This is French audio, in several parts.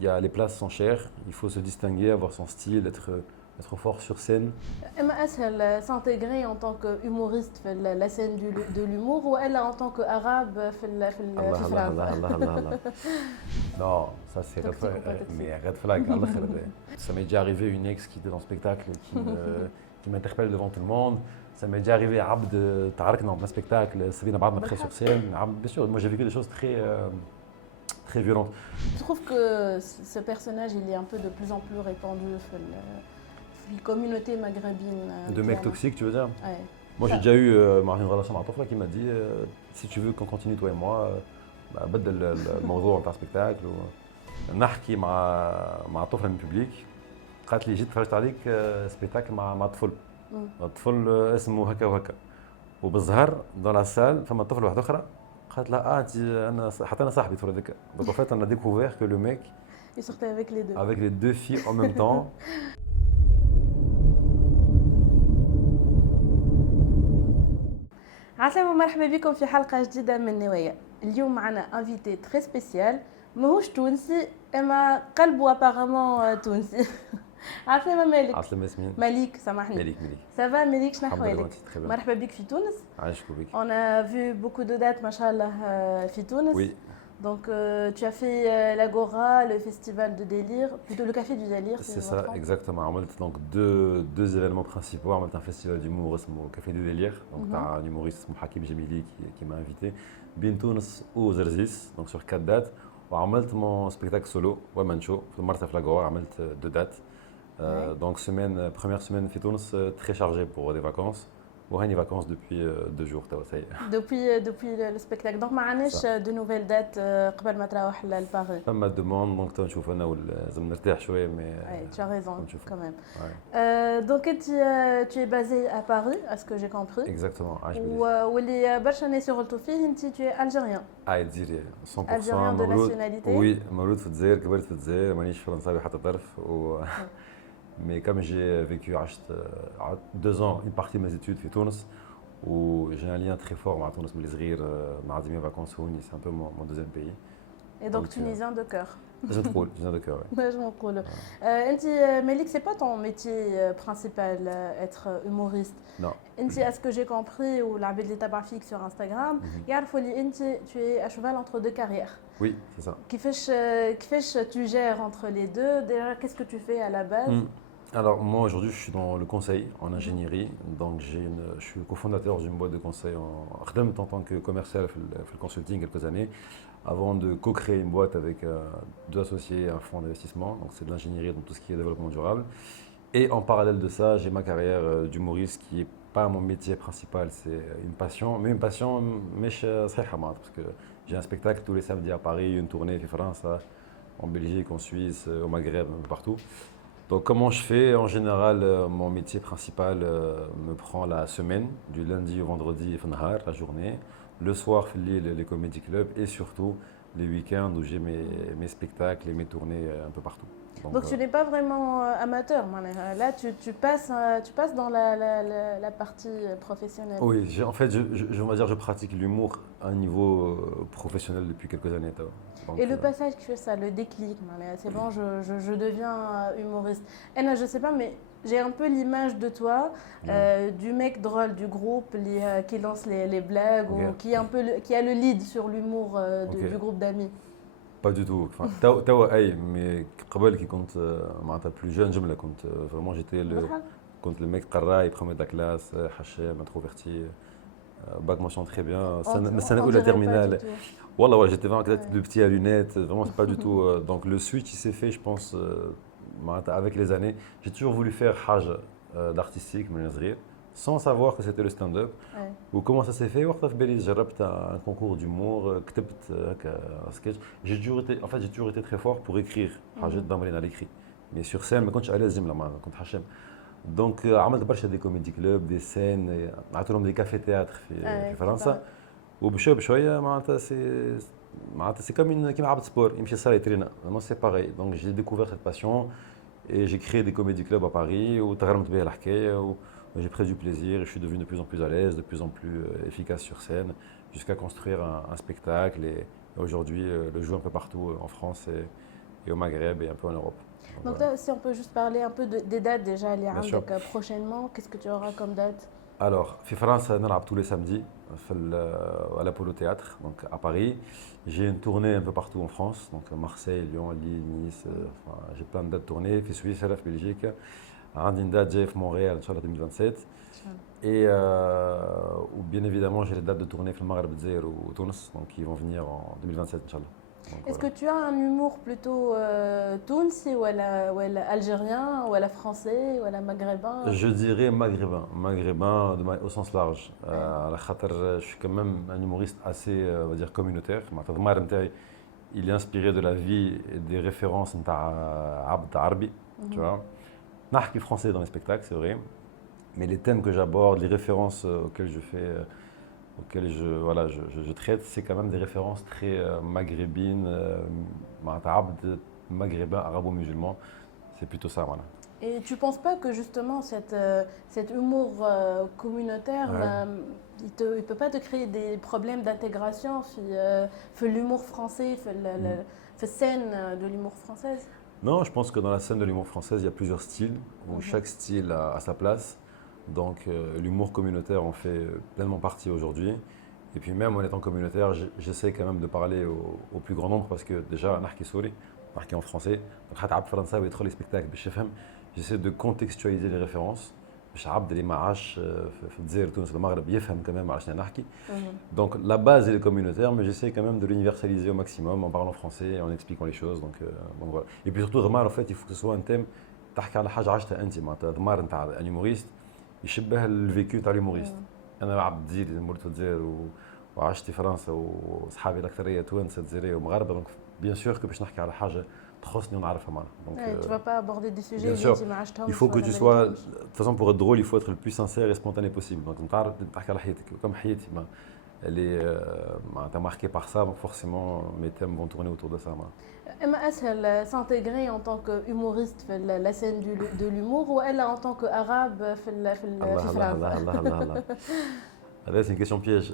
Les places sont chères, il faut se distinguer, avoir son style, être fort sur scène. اما اسهل s'intégrer en tant qu'humoriste في la scène de l'humour والا en tant qu'arabe في Allah, Allah, Allah, فرنسا. Allah, Allah, Allah. Non, ça c'est Toxique ou pas mais toxique? red flag. Allah khaled. Ça m'est déjà arrivé une ex qui était dans le spectacle qui m'interpelle devant tout le monde. Ça m'est déjà arrivé Abd Tarakna dans un spectacle, Sabine Abad après sur scène. Bien sûr, moi j'ai vécu des choses très violentes. Je trouve que ce personnage il est un peu de plus en plus répandu في الcommunauté maghrébine. De mecs toxiques, tu veux dire? Ouais. Moi, j'ai déjà eu une relation avec Tofla qui m'a dit si tu veux qu'on continue, toi et moi, بدل الموضوع بتاع spectacle ونحكي مع طفل من الببليك. قالت لي جيت تفرجت عليك سبيكتاكل مع طفل. الطفل اسمه هكا وهكا. وبالظهر دون لا سال فما طفل واحد اخرى قالت لها انت انا حتى انا صاحبي الطفل هذاك. Donc en fait, on a découvert que le mec Il sortait avec les deux. avec les deux filles en même temps. عسلامة ومرحبا بكم في حلقة جديدة من نوايا. اليوم معنا انفيتي تري سبيسيال ماهوش تونسي اما قلبه ابارامون تونسي. عسلامة مالك. عسلامة ياسمين. مالك سامحني. مالك. سافا مالك شنو الحمد لله احوالك؟ très bien. مرحبا بك في تونس. عايشكوا بك. On a vu beaucoup de dates ما شاء الله في تونس. Oui. Donc tu as fait l'Agora, le festival de délire, plutôt le café du délire. C'est ça, exactement. عملت donc deux événements principaux. عملت un festival d'humour اسمه Café du Délire. Donc t'as un humoriste اسمه حكيم جميلي qui m'a invité. بين تونس وزرزيس donc sur 4 dates. وعملت mon spectacle solo One Man Show في المرتة في l'Agora. عملت 2 dates. Donc première semaine في تونس très chargée pour des vacances. وهاني vacances depuis 2 jours توا ça y est. Depuis le spectacle. Donc ما عندناش de nouvelles dates قبل ما تروح لباريس. فما demande donc تو نشوف انا لازم نرتاح شويه mais tu as raison quand même. Ouais. Donc tu es basé à Paris, à ce que j'ai compris. Exactement. واللي برشا ناس يغلطوا فيه انت tu es algérien. جزيري 100% algérien de nationalité. Oui, مولود في الجزائر كبرت في الجزائر مانيش فرنساوي حتى طرف Mais comme j'ai vécu 2 ans, une partie de mes études في تونس où j'ai un lien très fort مع تونس من الصغير مع mes vacances هوني c'est un peu mon deuxième pays. Et donc tunisien de cœur. Je تقول tunisien de cœur. Je نقول. انت Melik c'est pas ton métier principal être humoriste. Non. انت à ce que j'ai compris ou العباد اللي تبع فيك sur Instagram يعرفوا اللي انت tu es à cheval entre 2 carrières. Oui, c'est ça. كيفاش tu gères entre les deux? Déjà qu'est-ce que tu fais à la base? Alors moi aujourd'hui je suis dans le conseil en ingénierie, donc je suis cofondateur d'une boîte de conseil en tant que commercial في le consulting quelques années, avant de co-créer une boîte avec 2 associés et un fonds d'investissement, donc c'est de l'ingénierie dans tout ce qui est développement durable. Et en parallèle de ça, j'ai ma carrière d'humoriste qui n'est pas mon métier principal, c'est une passion, mais une passion مش صحيحة parce que j'ai un spectacle tous les samedis à Paris, une tournée en France, en Belgique, en Suisse, au Maghreb, un peu partout. Donc comment je fais? En général, mon métier principal me prend la semaine, du lundi au vendredi, la journée. Le soir, les comédie clubs et surtout les week-ends où j'ai mes spectacles et mes tournées un peu partout. Donc tu n'es pas vraiment amateur, là tu passes dans la partie professionnelle. Oui, en fait, on va dire je pratique l'humour à un niveau professionnel depuis quelques années. Donc, et le passage que tu fais ça, le déclic, c'est bon, je deviens humoriste. Et là, je sais pas, mais j'ai un peu l'image de toi, du mec drôle du groupe qui lance les blagues ou qui a le lead sur l'humour du groupe d'amis. Pas du tout. Enfin, توا اي mais قبل كي كنت معناتها plus jeune جمله كنت vraiment كنت le mec قراي premier de la classe حشام introverti bac mention très bien السنه الاولى terminale. Voilà, ouais, j'étais vraiment le petit à lunettes, vraiment c'est pas du tout donc le switch il s'est fait je pense avec les années. J'ai toujours voulu faire حاجه d'artistique من صغير sans savoir que c'était le stand-up. Ou comment ça s'est fait? وقتها في بالي جربت un concours d'humour, كتبت هكا sketch. J'ai toujours été très fort pour écrire حاجات ضامرين على l'écrit. Mais sur scène ما كنتش à l'aise جمله ما كنت حشام. Donc عملت برشا des comédie clubs, des scènes, عملت لهم des cafés théâtres في فرنسا. وبشويه بشويه معناتها c'est comme كيما عبد سبور يمشي صار يترينا. Moi c'est pareil. Donc j'ai découvert cette passion et j'ai créé des comédie clubs à Paris وتغرمت بها الحكايه. J'ai pris du plaisir et je suis devenu de plus en plus à l'aise, de plus en plus efficace sur scène, jusqu'à construire un spectacle et aujourd'hui le jouer un peu partout en France et au Maghreb et un peu en Europe. Donc Voilà. là, si on peut juste parler un peu des dates déjà, les Bien sûr. prochainement, qu'est-ce que tu auras comme date? Alors, في فرنسا نلعب tous les samedis à l'Apollo Théâtre, donc à Paris. J'ai une tournée un peu partout en France, donc Marseille, Lyon, Lille, Nice. Enfin, j'ai plein de dates de tournée. في سويسرا في بلجيكا. عندي une date جاية في مونريال إن شاء الله 2027. Ou bien évidemment, j'ai les dates de tournée في المغرب, الجزائر وتونس, donc ils vont venir en 2027 إن شاء الله. Donc, Est-ce voilà. que tu as un humour plutôt tounsi ou algérien ou français ou maghrébin? Je dirais maghrébin, maghrébin au sens large. À la khater, je suis quand même un humoriste assez, on va dire, communautaire. معناتها الضمار نتاعي, il est inspiré de la vie et des références نتاع عبد عربي, tu vois. نحكي français dans les spectacles, c'est vrai, mais les thèmes que j'aborde, les références auxquelles je fais, auxquelles voilà, je traite, c'est quand même des références très maghrébines, معناتها عبد maghrébin, arabo-musulman. C'est plutôt ça, voilà. Et tu ne penses pas que justement cet humour communautaire, il ne peut pas te créer des problèmes d'intégration fait l'humour français, fait la scène de l'humour française? Non, je pense que dans la scène de l'humour française, il y a plusieurs styles, où chaque style a sa place. Donc l'humour communautaire en fait pleinement partie aujourd'hui. Et puis même en étant communautaire, j'essaie quand même de parler au plus grand nombre parce que déjà, نحكي سوري, نحكي en français. Donc حتى عبد فرنساوي يدخل les spectacles باش يفهم. J'essaie de contextualiser les références. باش عبد اللي ما عاش في الجزائر تونس المغرب يفهم quand même علاش نحكي. Donc la base elle est communautaire, mais j'essaie quand même de l'universaliser au maximum en parlant français et en expliquant les choses. Donc voilà. Et puis surtout, en fait, il faut que ce soit un thème تحكي على حاجه عشتها انت, معناتها ضمار نتاع ان humoriste يشبه الفيكيو تاع الهيوموريست. انا عبد زيد مولت في الجزائر وعشت في فرنسا واصحابي الاكثريه توانسه جزائريه ومغاربه, دونك بيان سور كو باش نحكي على حاجه تخصني ونعرفها معنا. Donc tu vas pas aborder des sujets bien sûr, اللي ما عشتهمش il faut que ولا tu ما sois, de لقيتهمش. toute façon pour être drôle, il faut être le plus sincère et spontané possible. Donc تعرف تحكي على حياتك, comme حياتي elle est معناتها marquée par ça, donc forcément mes thèmes vont tourner autour de ça. اما اسهل s'intégrer en tant que humoriste في la scène de l'humour ou elle en tant que arabe في Allah, Allah, Allah, فرنسا؟ Allah, Allah, Allah. Ah, c'est une question piège.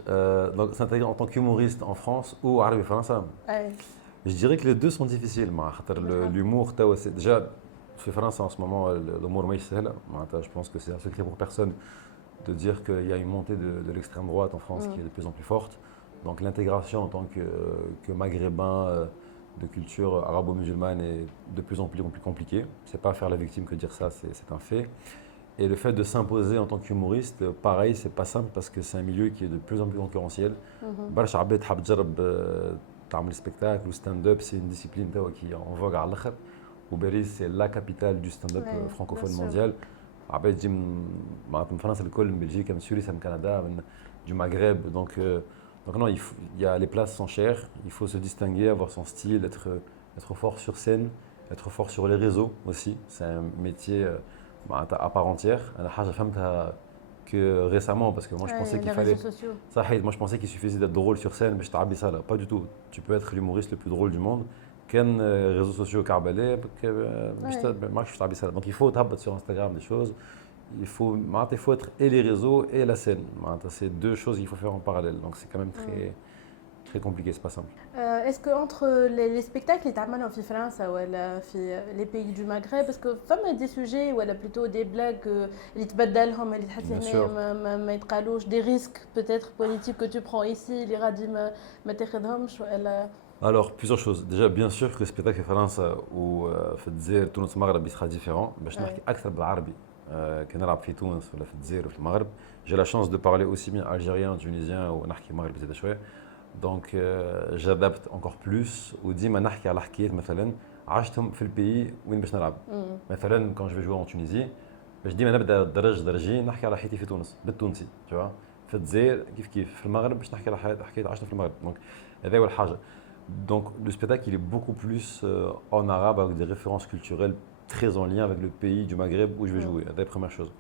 Donc s'intégrer en tant qu'humoriste en France ou arabe et français. Je dirais que les deux sont difficiles. L'humour, déjà, في فرنسا en ce moment, l'humour ماهيش سهلة. Je pense que c'est un secret pour personne de dire qu'il y a une montée de l'extrême droite en France qui est de plus en plus forte. Donc l'intégration en tant que maghrébin de culture arabo-musulmane est de plus en plus compliquée. C'est pas faire la victime que dire ça, c'est un fait. Et le fait de s'imposer en tant qu'humoriste, pareil, c'est pas simple parce que c'est un milieu qui est de plus en plus concurrentiel. برشا عباد تحب تجرب تعمل spectacle ou stand-up, c'est une discipline qui est en vogue à l'akhir. وباريس c'est la capitale du stand-up francophone mondial. عباد تجي من فرنسا الكل, من بلجيكا, من سوريا, من كندا, du Maghreb. Donc non, il y a, les places sont chères, il faut se distinguer, avoir son style, être fort sur scène, être fort sur les réseaux aussi. C'est un métier à part entière. أنا فهمتها que récemment, parce que moi je pensais qu'il fallait. Moi je pensais qu'il suffisait d'être drôle sur scène, mais je t'habille ça là. Pas du tout. Tu peux être l'humoriste le plus drôle du monde. Quels réseaux sociaux كعبالي, donc il faut taper sur Instagram des choses. Il faut être et les réseaux et la scène. C'est deux choses qu'il faut faire en parallèle. Donc c'est quand même très compliqué, c'est pas simple. Est-ce que entre les spectacles اللي تعملهم في فرنسا ولا في les pays du Maghreb, parce que فما des sujets ولا plutôt des blagues اللي تبدلهم اللي تحس هنا ما يتقالوش, des risques peut-être politiques que tu prends ici اللي غادي ما تاخذهمش ولا؟ Alors, plusieurs choses. Déjà, bien sûr que le spectacle في فرنسا وفي الجزائر تونس المغرب sera différent. باش نحكي أكثر بالعربي كنلعب في تونس ولا في الجزائر وفي المغرب. J'ai la chance de parler aussi bien algérien, tunisien ونحكي مغربي زيادة شوية. Donc j'adapte encore plus وديما نحكي على حكايات مثلا عشتهم في البيي وين باش نلعب. مثلا quand je vais jouer en Tunisie, باش ديما نبدا درجين نحكي على حياتي في تونس بالتونسي, tu vois. في الجزائر كيف في المغرب باش نحكي على حكاية عشتها في المغرب. Donc هذا هو الحاجة. Donc le spectacle il est beaucoup plus en arabe avec des références culturelles très en lien avec le pays du Maghreb où je vais jouer. C'est la première chose.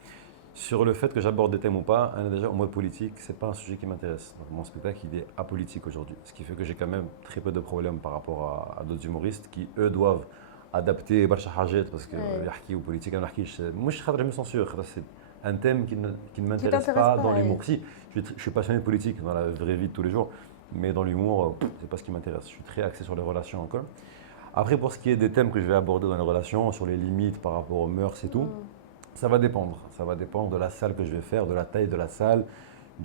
Sur le fait que j'aborde des thèmes ou pas, déjà en mode politique, c'est pas un sujet qui m'intéresse. Donc, mon spectacle il est apolitique aujourd'hui, ce qui fait que j'ai quand même très peu de problèmes par rapport à d'autres humoristes qui eux doivent adapter برشا حاجات parce que يحكيوا politique, انا ما نحكيش مش خاطر je me censure, c'est un thème qui ne m'intéresse pas dans l'humour. Si, je suis passionné de politique dans la vraie vie de tous les jours. Mais dans l'humour, c'est pas ce qui m'intéresse. Je suis très axé sur les relations encore. Après, pour ce qui est des thèmes que je vais aborder dans les relations, sur les limites par rapport aux mœurs et tout, ça va dépendre. Ça va dépendre de la salle que je vais faire, de la taille de la salle,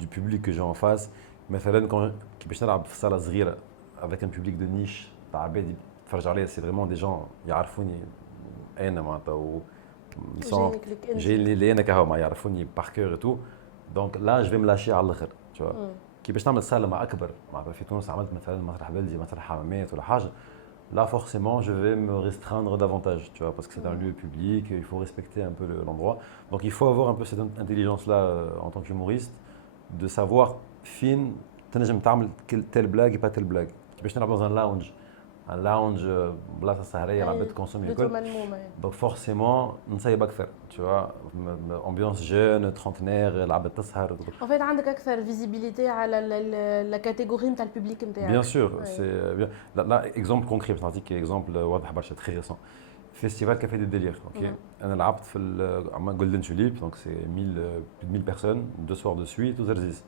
du public que j'ai en face. مثلا quand كيفاش نلعب في صاله صغيره avec un public de niche تاع عباد يتفرج عليا c'est vraiment des gens يعرفوني انا معناتها و جايين اللي انا كهو ما يعرفوني par cœur et tout. Donc là je vais me lâcher على الاخر tu vois. كيفاش نعمل صاله مع اكبر معناتها في تونس عملت مثلا مسرح بلدي مسرح حمامات ولا حاجه. Là, forcément, je vais me restreindre davantage, tu vois, parce que c'est un lieu public, il faut respecter un peu l'endroit. Donc, il faut avoir un peu cette intelligence-là en tant qu'humoriste, de savoir fine, تنجم تعمل telle blague et pas telle blague. كيفاش نلعب dans un lounge, بلاصة سهرية العباد consommer الكل. Donc, forcément, نصيب أكثر, tu vois, ambiance jeune, trentenaire, العباد تسهر. En fait, عندك أكثر visibilité على la catégorie نتاع الببليك نتاعك. Bien sûr, c'est bien. Là, exemple concret, je نعطيك exemple واضح برشا très récent. Festival Café des Délires, ok. أنا لعبت في Golden Tulip, donc c'est plus de 1000 personnes, 2 soirs de suite, aux Zerzis.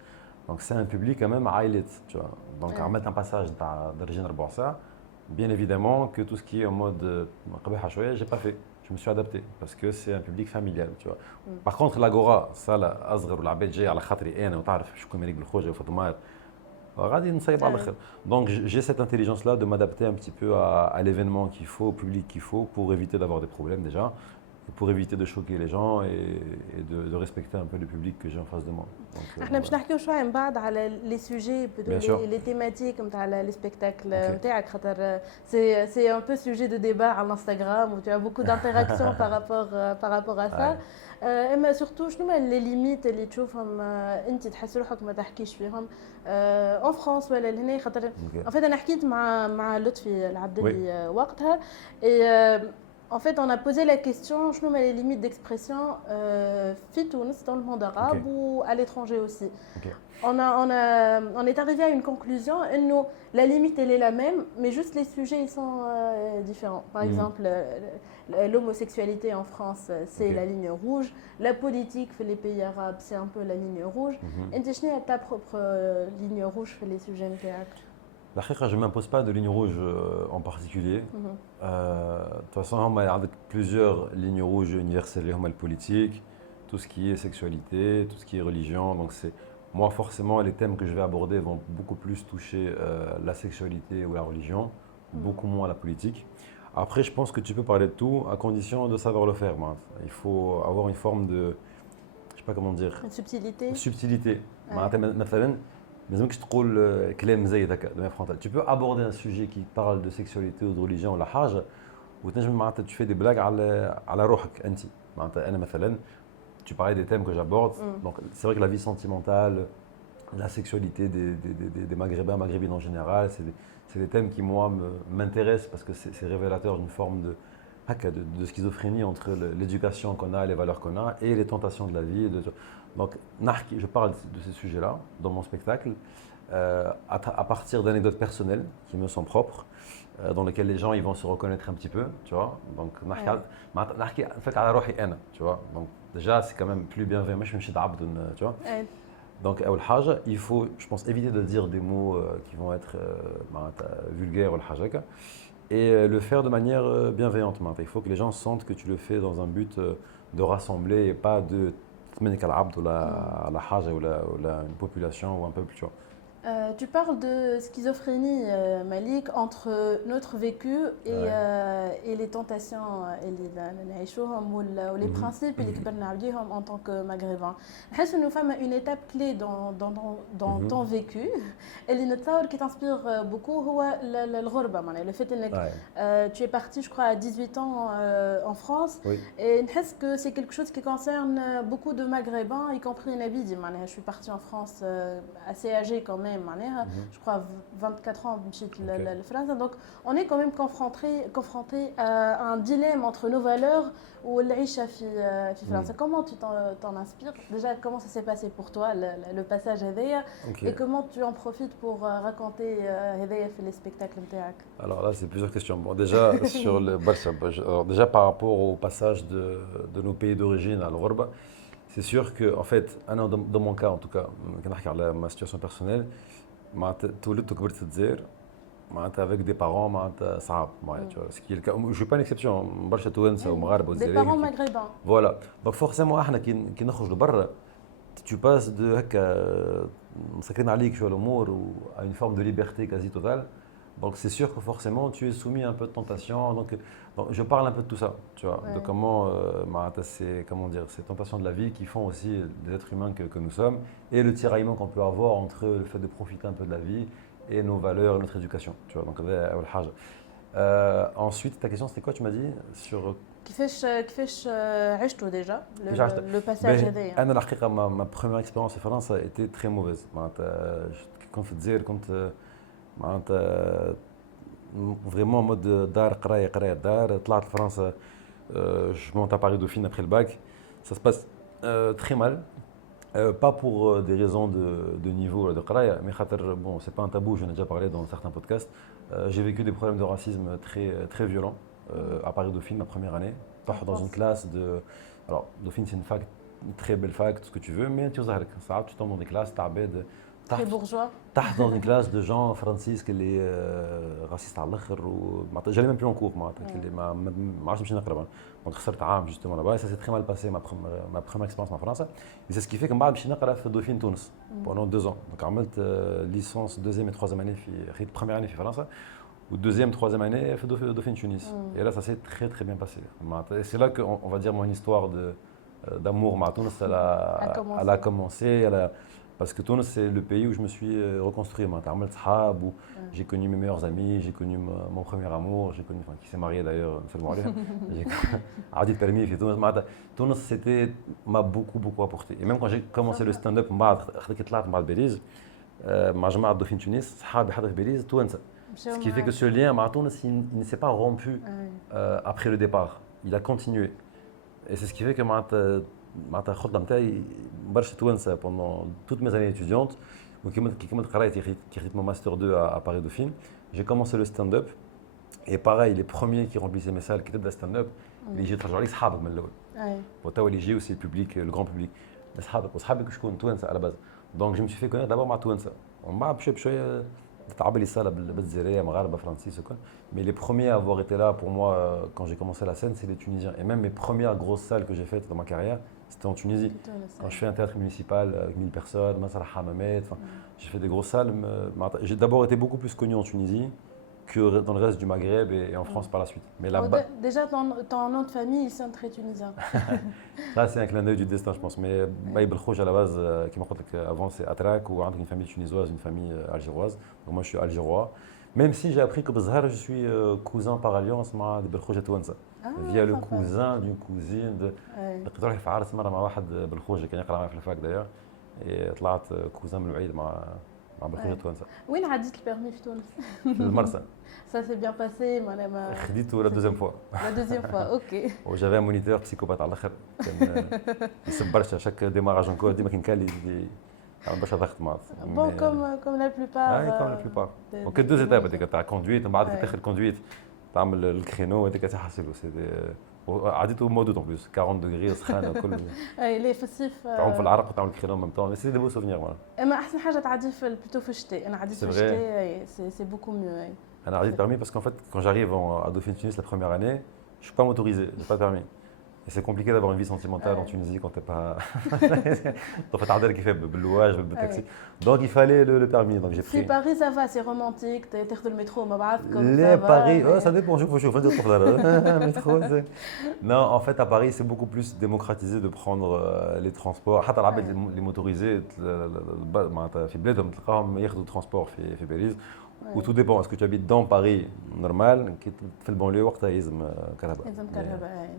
Donc c'est un public quand même عائلات, tu vois. Donc عملت un passage نتاع درجين 4 ساعة. Bien évidemment que tout ce qui est en mode قبيحة شوية, j'ai pas fait. Je me suis adapté parce que c'est un public familial, tu vois. Par contre, l'Agora, صالة أصغر والعباد جاي على خاطري أنا وتعرف شكون مالك بالخوجة وفاطمات. غادي نصيب على الاخر. Donc j'ai cette intelligence là de m'adapter un petit peu à l'événement qu'il faut, au public qu'il faut pour éviter d'avoir des problèmes déjà. Pour éviter de choquer les gens et de respecter un peu le public que j'ai en face de moi. احنا باش نحكيو شويه من بعد على لي سوجي لي تيماتيك نتاع لي سبيكتاكل نتاعك خاطر سي ان بو سوجي دو ديبا على الانستغرام و tu as beaucoup d'interactions par rapport à ça. اما سورتو شنو هما لي ليميت اللي تشوفهم انت تحس روحك ما تحكيش فيهم اون فرانس ولا لهنا خاطر ان فيت انا حكيت مع لطفي العبدلي وقتها. En fait, on a posé la question, je nous mets les limites d'expression dans le monde arabe ou à l'étranger aussi. On est arrivé à une conclusion, la limite elle est la même, mais juste les sujets ils sont différents. Par exemple, l'homosexualité en France, c'est la ligne rouge. La politique fait les pays arabes, c'est un peu la ligne rouge. Et tu as ta propre ligne rouge fait les sujets نتاعك. La حقيقة, je ne m'impose pas de ligne rouge en particulier. De toute façon, il y a plusieurs lignes rouges universelles, le politique, tout ce qui est sexualité, tout ce qui est religion. Donc moi, forcément, les thèmes que je vais aborder vont beaucoup plus toucher la sexualité ou la religion, beaucoup moins la politique. Après, je pense que tu peux parler de tout à condition de savoir le faire. Il faut avoir une forme de, je sais pas comment dire, une subtilité. Subtilité. Mais tu peux aborder un sujet qui parle de sexualité ou de religion ou la حاجة وتنجم tu fais des blagues على روحك أنت معناتها أنا مثلا tu parlais des thèmes que j'aborde. Donc c'est vrai que la vie sentimentale, la sexualité des Maghrébins, Maghrébines en général, c'est des thèmes qui moi m'intéressent parce que c'est révélateur d'une forme de schizophrénie entre l'éducation qu'on a, les valeurs qu'on a et les tentations de la vie. Donc, je parle de ces sujets-là dans mon spectacle à partir d'anecdotes personnelles qui me sont propres, dans lesquelles les gens ils vont se reconnaître un petit peu, tu vois. Donc, tu vois. Donc, déjà, c'est quand même plus bienveillant, tu vois. Donc, il faut, je pense, éviter de dire des mots qui vont être vulgaires ou et le faire de manière bienveillante. Il faut que les gens sentent que tu le fais dans un but de rassembler et pas de تمنك على العبد ولا على حاجه ولا une population ou un peuple, tu vois. Tu parles de schizophrénie, Malik, entre notre vécu et les tentations ou les principes اللي كبرنا عليهم en tant que maghrébin. نحس إنه فما une étape clé dans ton vécu اللي نتصور qui t'inspire beaucoup هو الغربة معناها le fait إنك tu es parti je crois à 18 ans en France et نحس que c'est quelque chose qui concerne beaucoup de maghrébins y compris Nabidi معناها je suis partie en France assez âgée quand même. Je crois 24 ans la France. Donc on est quand même confronté à un dilemme entre nos valeurs ou l'Aïcha fi France. Comment tu t'en inspires? Déjà, comment ça s'est passé pour toi le passage Hedaya et comment tu en profites pour raconter Hedaya les spectacles نتاعك? Alors là, c'est plusieurs questions. Bon, déjà sur déjà par rapport au passage de nos pays d'origine à l'Ghorba, c'est sûr que en fait, dans mon cas en tout cas, ma situation personnelle, تولدت وكبرت في الجزائر avec des parents صعب معايا tu vois ce qui est le cas je suis pas une exception برشا توانسه ومغاربه Des parents maghrébins. voilà donc forcément احنا كي نخرج لبرا tu passes de هكا مسكرين عليك شويه الامور و à une forme de liberté quasi totale donc c'est sûr que forcément tu es soumis à un peu de tentation donc je parle un peu de tout ça tu vois de comment c'est comment dire ces tentations de la vie qui font aussi des êtres humains que nous sommes et le tiraillement qu'on peut avoir entre le fait de profiter un peu de la vie et nos valeurs, notre éducation. Tu vois, donc, ensuite, ta question, c'était quoi, tu m'as dit sur... كيفاش عشتوا déjà le passage هذايا؟ أنا الحقيقة ma première expérience en France a été très mauvaise. كنت في الجزائر كنت معناتها vraiment en mode دار قراية دار طلعت لفرنسا je monte à Paris Dauphine après le bac. Ça se passe très mal. Pas pour des raisons de niveau de qraya, mais bon, c'est pas un tabou, j'en ai déjà parlé dans certains podcasts. J'ai vécu des problèmes de racisme très violents à Paris Dauphine la première année. Dans une classe de... Alors, Dauphine, c'est une fac, une très belle fac, tout ce que tu veux, mais tu tombes dans des classes, très bourgeois. Dans une classe de gens français qui sont racistes à l'akhir. J'allais même plus en cours, donc خسرت عام justement là-bas et ça s'est très mal passé ma première expérience en France et c'est ce qui fait que بعد مشيت نقرا في Dauphine Tunis pendant 2 ans donc عملت licence deuxième et troisième année في première année في فرنسا ou deuxième troisième année في Dauphine Tunis et là ça s'est très bien passé et c'est là que on va dire mon histoire d'amour مع Tunis elle a commencé parce que Tunis c'est le pays où je me suis reconstruit عملت صحاب où j'ai connu mes meilleurs amis, j'ai connu mon premier amour, j'ai connu qui s'est marié d'ailleurs, j'ai عادي permis في تونس Tunis c'était m'a beaucoup apporté et même quand j'ai commencé le stand-up كي طلعت مع باريس مع جماعة Dauphine Tunis صحابي حدا في باريس توانسة ce qui fait que ce lien مع Tunis il ne s'est pas rompu après le départ il a continué et c'est ce qui fait que معناتها الخطة نتاعي برشا توانسة pendant toutes mes années étudiantes كي كملت قرايتي كي خديت mon master 2 à Paris Dauphine j'ai commencé le stand-up et pareil les premiers qui remplissaient mes salles كي تبدا stand-up اللي يجي ترجع لك صحابك من الاول وتوا اللي يجيو سي البوبليك le grand public صحابك شكون توانسة على باز donc je me suis fait connaître d'abord مع توانسة ومن بعد بشوية تعب لي الصالة بالجزائرية مغاربة فرنسيس وكل mais les premiers à avoir été là pour moi quand j'ai commencé la scène c'est les Tunisiens et même mes premières grosses salles que j'ai faites dans ma carrière c'était en Tunisie. Quand je fais un théâtre municipal avec 1000 personnes, j'ai fait des grosses salles. J'ai d'abord été beaucoup plus connu en Tunisie que dans le reste du Maghreb et en France par la suite. Mais là-bas, déjà, ton nom de famille, ils sont très tunisiens. Ça, c'est un clin d'œil du destin, je pense. Mais Baïb El-Khouj, à la base, qui m'a dit qu'avant, c'est Atrak, ou une famille tunisoise, une famille algéroise. Donc moi, je suis algérois. Même si j'ai appris que Bezhar, je suis cousin par alliance de Belkhouj et Touansa. Via le cousin d'une cousine de. كنت نروح في عرس مره مع واحد بالخوجه كان يقرا معي في الفاك داير طلعت كوزان من العيد مع بالخوجه توانسه. وين عديت البيرمي في تونس؟ في المرسى. Ça s'est bien passé معناها خديته لا دوزيام فوا. La deuxième fois, ok. وجافي ان مونيتور بسيكوبات على الاخر كان يسب برشا شاك ديماراج انكور ديما كان كالي برشا ضغط معاه. Bon comme la plupart. Oui, comme la plupart. Donc deux étapes هذيك تاع كوندويت ومن بعد تاخذ كوندويت تعمل الكرينو هذيك تحسبه سي عديته مود ان بلوس 40 دغري سخانه كل اي ليه في الصيف تعوم في العرق وتعمل الكرينو ميم طون سي دي بو سوفينير فوالا اما احسن حاجه تعدي في بلوتو في الشتاء انا عديت في الشتاء سي بوكو ميو انا عديت permis parce qu'en fait quand j'arrive à Dauphine Tunis la première année je suis pas motorisé j'ai pas de permis et c'est compliqué d'avoir une vie sentimentale en Tunisie quand t'es pas donc تعدل كيف باللواج بالتاكسي donc il fallait le permis donc j'ai pris. Si Paris ça va c'est romantique تاخذ المترو مع بعضكم les Paris ça dépend شوف انت تروح métro non en fait à Paris c'est beaucoup plus démocratisé de prendre les transports حتى العباد les motorisés معناتها في بلادهم تلقاهم ياخذوا transport في باريس ou tout dépend est-ce que tu habites dans Paris normal في البانليو وقتها يلزم كهرباء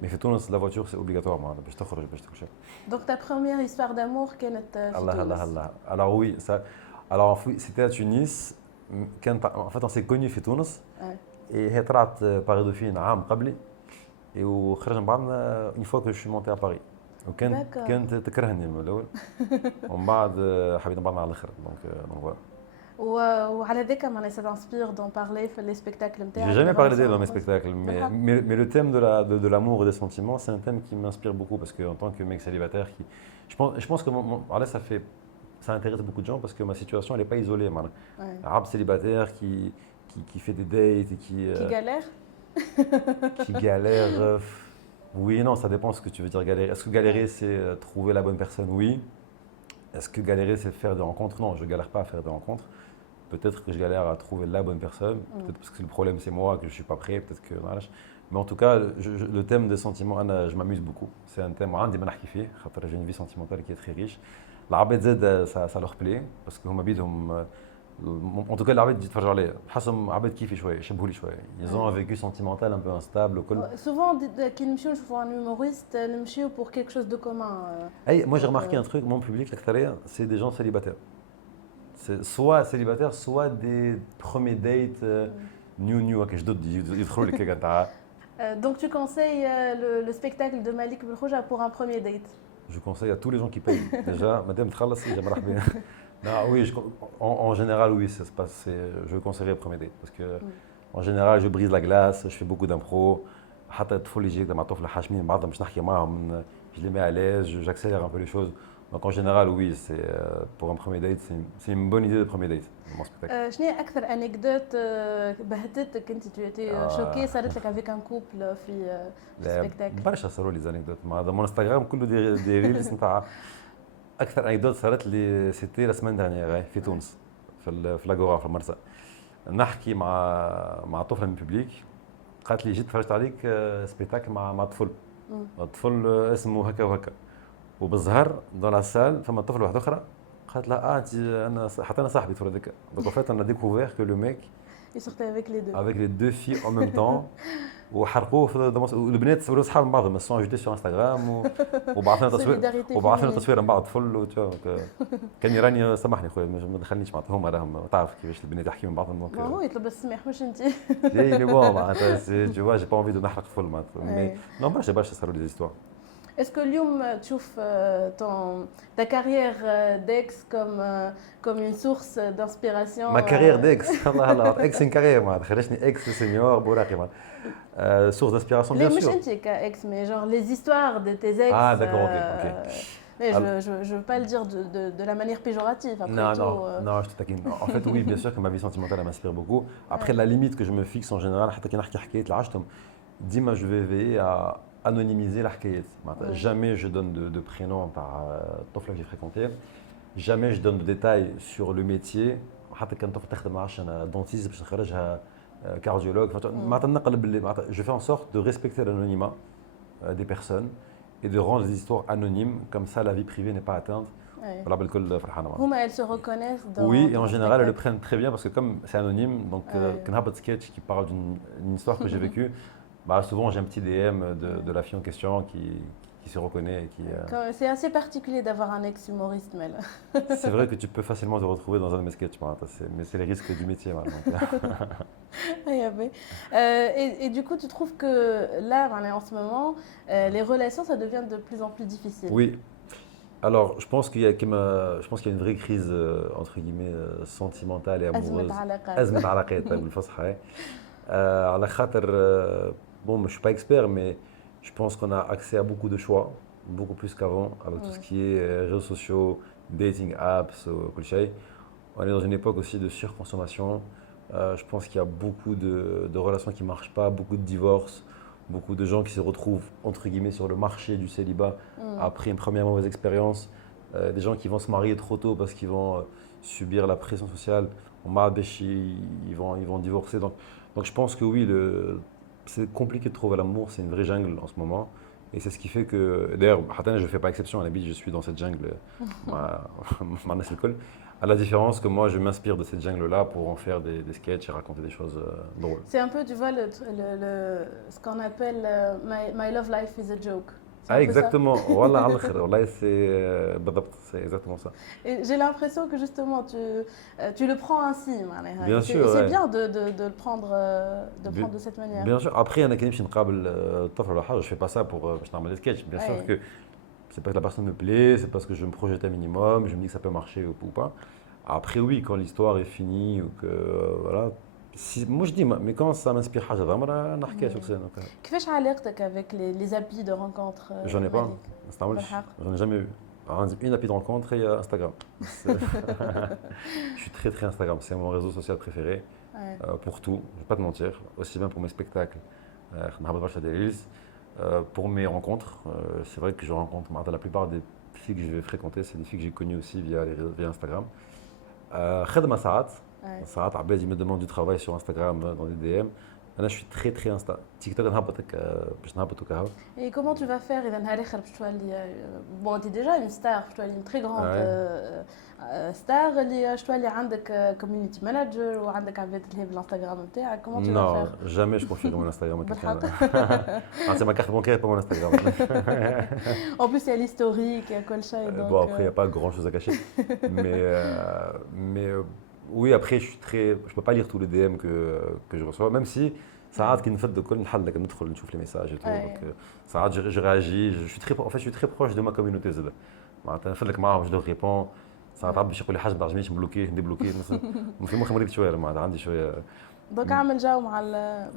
mais في تونس la voiture c'est obligatoire معناتها باش تخرج باش تمشي. Donc ta première histoire d'amour كانت في تونس. الله alors oui ça alors c'était à Tunis en fait on s'est connus في تونس et هي طلعت Paris Dauphine عام قبلي وخرجنا بعضنا une fois que je suis monté à Paris وكانت تكرهني من الاول ومن بعد حبينا بعضنا على الاخر donc voilà. وعلى ذاك معناها ça t'inspire d'en parler في les spectacles نتاعك. J'ai jamais parlé d'elle dans mes spectacles, mais le thème de l'amour et des sentiments, c'est un thème qui m'inspire beaucoup parce que en tant que mec célibataire, je pense que ça intéresse beaucoup de gens parce que ma situation elle est pas isolée. Arabe célibataire qui qui fait des dates et Qui galère. qui galère. Oui, non, ça dépend de ce que tu veux dire galérer. Est-ce que galérer, c'est trouver la bonne personne? Oui. Est-ce que galérer, c'est faire des rencontres? Non, je galère pas à faire des rencontres. Peut-être que je galère à trouver la bonne personne. Peut-être parce que le problème, c'est moi, que je suis pas prêt. Peut-être que voilà. Mais en tout cas, le thème des sentiments, je m'amuse beaucoup. C'est un thème, j'ai une vie sentimentale qui est très riche. العباد زاد ça leur plaît parce que هما بيدهم en tout cas العباد اللي يتفرجوا عليا بحسهم عباد كيفي شويه يشبهوا لي شويه ils ont un vécu sentimental un peu instable وكل Souvent, كي نمشيو نشوفوا un humoriste, نمشيو pour quelque chose de commun. اي moi j'ai remarqué un truc mon public الأكثرية c'est des gens célibataires c'est soit célibataires soit des premiers dates new هكا جدد يدخلوا لك هكا تاع Donc tu conseilles le spectacle de Malik Belkhoja pour un premier date? Je conseille à tous les gens qui payent. Déjà, madame تخلصي جا مرحبا. Non, oui, en général, oui, ça se passe. Je conseillerais le premier date parce que en général, je brise la glace, je fais beaucoup d'impro. حتى الطفل اللي يجي مع طفل حاشمين بعضهم باش نحكي معاهم, je les mets à l'aise, j'accélère un peu les choses. Donc en général, oui, c'est pour un premier date, c'est une bonne idée de premier date dans mon spectacle. شنو هي أكثر anecdote بهتتك أنت tu étais choqué صارت لك avec un couple في spectacle؟ برشا صاروا لي زانيكدوت مع هذا مون انستغرام كله دي ريلز نتاع اكثر انكدوت صارت لي سيتي لا سمان دانيير في تونس في لاغورا في المرسى نحكي مع طفله من الببليك قالت لي جيت تفرجت عليك سبيتاكل مع طفل الطفل اسمه هكا وهكا وبالظهر دون لا سال فما طفل واحد اخرى قالت لها انت انا حتى انا صاحبي الطفل هذاك دونك en fait on a découvert que le mec il sortait avec les deux filles en même temps وحرقوه والبنات صوروا صحاب من بعضهم سون اجوتي سور انستغرام وبعثنا تصوير من بعض فل كان يراني سامحني خويا ما دخلنيش معناتها راهم تعرف كيفاش البنات يحكيوا من بعضهم ما هو يطلب السماح مش انت جاي لي بون معناتها جو فوا جي با انفي دو نحرق فل معناتها مي نو برشا صاروا لي ديستوار. Est-ce que اليوم تشوف ta carrière d'ex comme une source d'inspiration? Ma carrière d'ex, Allah, ex c'est une carrière, moi. خرجني ex senior بوراقي moi. Source d'inspiration bien sûr. Mais مش انت كex mais genre les histoires de tes ex. Ah d'accord, ok. Mais je veux pas le dire de la manière péjorative après tout. Non, je te taquine. En fait oui, bien sûr que ma vie sentimentale elle m'inspire beaucoup. Après la limite que je me fixe en général حتى كي نحكي حكايات العشتهم ديما je vais veiller à anonymiser الحكايات. Jamais je donne de prénom par الطفله que j'ai fréquenté. Jamais je donne de détails sur le métier. حتى كان طفل تخدم معاش انا دونتيست باش نخرجها cardiologue. Je fais en sorte de respecter l'anonymat des personnes et de rendre les histoires anonymes. Comme ça, la vie privée n'est pas atteinte. Elles se reconnaissent dans. Oui, et en général, elles le prennent très bien parce que comme c'est anonyme, donc quand un sketch qui parle d'une histoire que j'ai vécue, souvent j'ai un petit DM de la fille en question qui se reconnaît. C'est assez particulier d'avoir un ex-humoriste, Mel. C'est vrai que tu peux facilement te retrouver dans un de mes sketchs, mais c'est les risques du métier. Et du coup, tu trouves que là, en ce moment, les relations, ça devient de plus en plus difficile? Oui. Alors, je pense qu'il y a une vraie crise, entre guillemets, sentimentale et amoureuse. أزمة علاقات بالفصحى. على خاطر, bon, je ne suis pas expert, mais je pense qu'on a accès à beaucoup de choix, beaucoup plus qu'avant, avec tout ce qui est réseaux sociaux, dating apps, كل شيء. On est dans une époque aussi de surconsommation. Je pense qu'il y a beaucoup de relations qui ne marchent pas, beaucoup de divorces, beaucoup de gens qui se retrouvent entre guillemets sur le marché du célibat après une première mauvaise expérience. Des gens qui vont se marier trop tôt parce qu'ils vont subir la pression sociale. Ils vont divorcer. Donc je pense que oui, c'est compliqué de trouver l'amour, c'est une vraie jungle en ce moment. Et c'est ce qui fait que, d'ailleurs, je ne fais pas exception, à l'habitude je suis dans cette jungle, à la différence que moi je m'inspire de cette jungle-là pour en faire des sketchs et raconter des choses drôles. C'est un peu, tu vois, ce qu'on appelle My Love Life is a Joke. Ah, exactement, voilà, c'est exactement ça. Et j'ai l'impression que justement tu le prends ainsi. Bien sûr. C'est bien de le prendre de cette manière. Bien sûr, après, je ne fais pas ça pour faire des sketchs. Bien sûr que c'est parce que la personne me plaît, c'est parce que je me projette un minimum, je me dis que ça peut marcher ou pas. Après, oui, quand l'histoire est finie ou que voilà. Moi je dis, mais quand ça m'inspire حاجة ضامرة نحكيها sur scène. كيفاش علاقتك avec les applis de rencontre? J'en ai pas, j'en ai jamais eu. Une appli de rencontre et Instagram. Je suis très Instagram, c'est mon réseau social préféré. Ouais. Pour tout, je ne vais pas te mentir, aussi bien pour mes spectacles, pour mes rencontres. C'est vrai que je rencontre la plupart des filles que je vais fréquenter, c'est des filles que j'ai connues aussi via Instagram. خدمة Ouais. ساعات عباد me demandent du travail sur Instagram dans des DM. انا je suis très Insta. TikTok نهبطك باش نهبط وكهو. Et comment tu vas faire إذا نهار آخر باش تولي bon t'es déjà une star باش تولي une très grande star اللي باش تولي عندك community manager وعندك عباد تلهي بالانستغرام نتاعك comment tu vas Non, faire jamais je confie mon Instagram à quelqu'un. بالحق. C'est ma carte bancaire, pas mon Instagram. En plus il y a l'historique il y a كل شيء donc Bon, après, il n'y a pas grand chose à cacher. Mais oui, après, je peux pas lire tous les DM que je reçois, même si ça qui nous fait de quoi nous les messages et tout. Ouais. Donc, ça je réagis. En fait, je suis très proche de ma communauté. Je leur réponds. Ça a باش يقول لي حاجه ما تعجبنيش بلوكيه ندبلوكيه مثلا في مخي مريض شويه ما عندي شويه donc عامل جو مع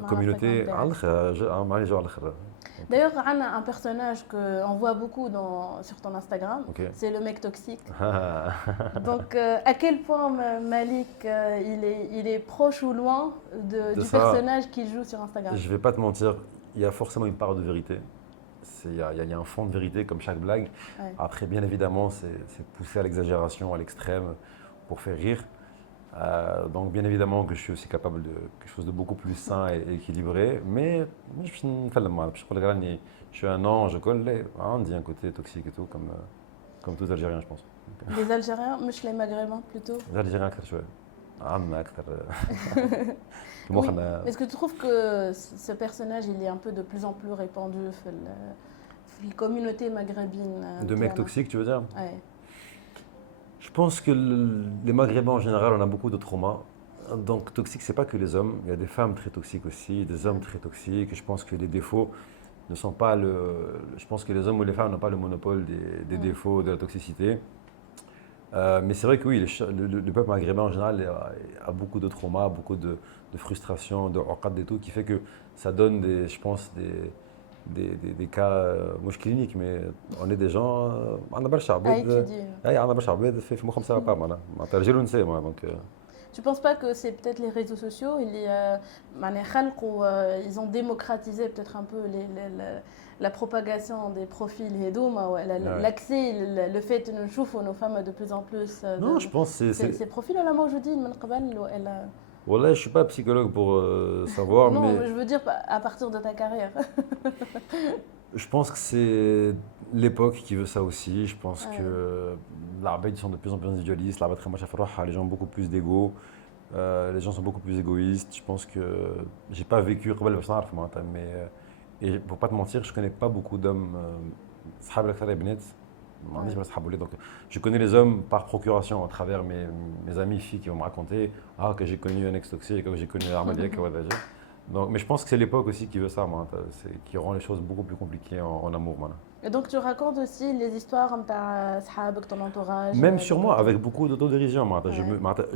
كوميونيتي على الاخر معايا جو على الاخر. D'ailleurs, on a un personnage qu'on voit beaucoup sur ton Instagram, Okay. c'est le mec toxique. Donc, à quel point Malik, il est proche ou loin du ça, personnage qu'il joue sur Instagram? Je vais pas te mentir, il y a forcément une part de vérité. Il y a un fond de vérité comme chaque blague. Ouais. Après, bien évidemment, c'est poussé à l'exagération, à l'extrême, pour faire rire. Donc, bien évidemment que je suis aussi capable de quelque chose de beaucoup plus sain et équilibré. Mais je suis un ange, on dit un côté toxique et tout, comme tous les Algériens, je pense. Les Algériens, mais les Maghrébins plutôt. Les Algériens, أكثر شوية. عنا أكثر. Oui. Est-ce que tu trouves que ce personnage il est un peu de plus en plus répandu dans la communauté maghrébine? De mecs toxiques, tu veux dire? Ouais. Je pense que les Maghrébins en général, on a beaucoup de traumas. Donc toxique, c'est pas que les hommes. Il y a des femmes très toxiques aussi, des hommes très toxiques. Je pense que les défauts ne sont pas le. Je pense que les hommes ou les femmes n'ont pas le monopole des défauts de la toxicité. Mais c'est vrai que oui, le peuple maghrébin en général a beaucoup de traumas, beaucoup de frustrations, de uqad et tout, qui fait que ça donne je pense, des cas مش cliniques, mais on est des gens عندنا برشا عباد عندنا برشا عباد في مخهم سوا با معناها رجال ونساء donc Tu penses pas que c'est peut-être les réseaux sociaux ils ont démocratisé peut-être un peu la propagation des profils l'accès le fait de nous chauffer nos femmes de plus en plus non je pense ces profils là موجودين من قبل ولا Voilà, je ne suis pas psychologue pour savoir, non, mais... je veux dire à partir de ta carrière. Je pense que c'est l'époque qui veut ça aussi. Je pense que les sont de plus en plus individualistes, les gens ont beaucoup plus d'ego, les gens sont beaucoup plus égoïstes. Je pense que j'ai pas vécu, mais et pour pas te mentir, je connais pas beaucoup d'hommes. Donc, je connais les hommes par procuration à travers mes amis filles qui vont me raconter que j'ai connu un ex toxique, que j'ai connu un armadier. Donc, mais je pense que c'est l'époque aussi qui veut ça, qui rend les choses beaucoup plus compliquées en amour. Et donc tu racontes aussi les histoires de ton entourage. Même sur moi, avec beaucoup d'autodérision.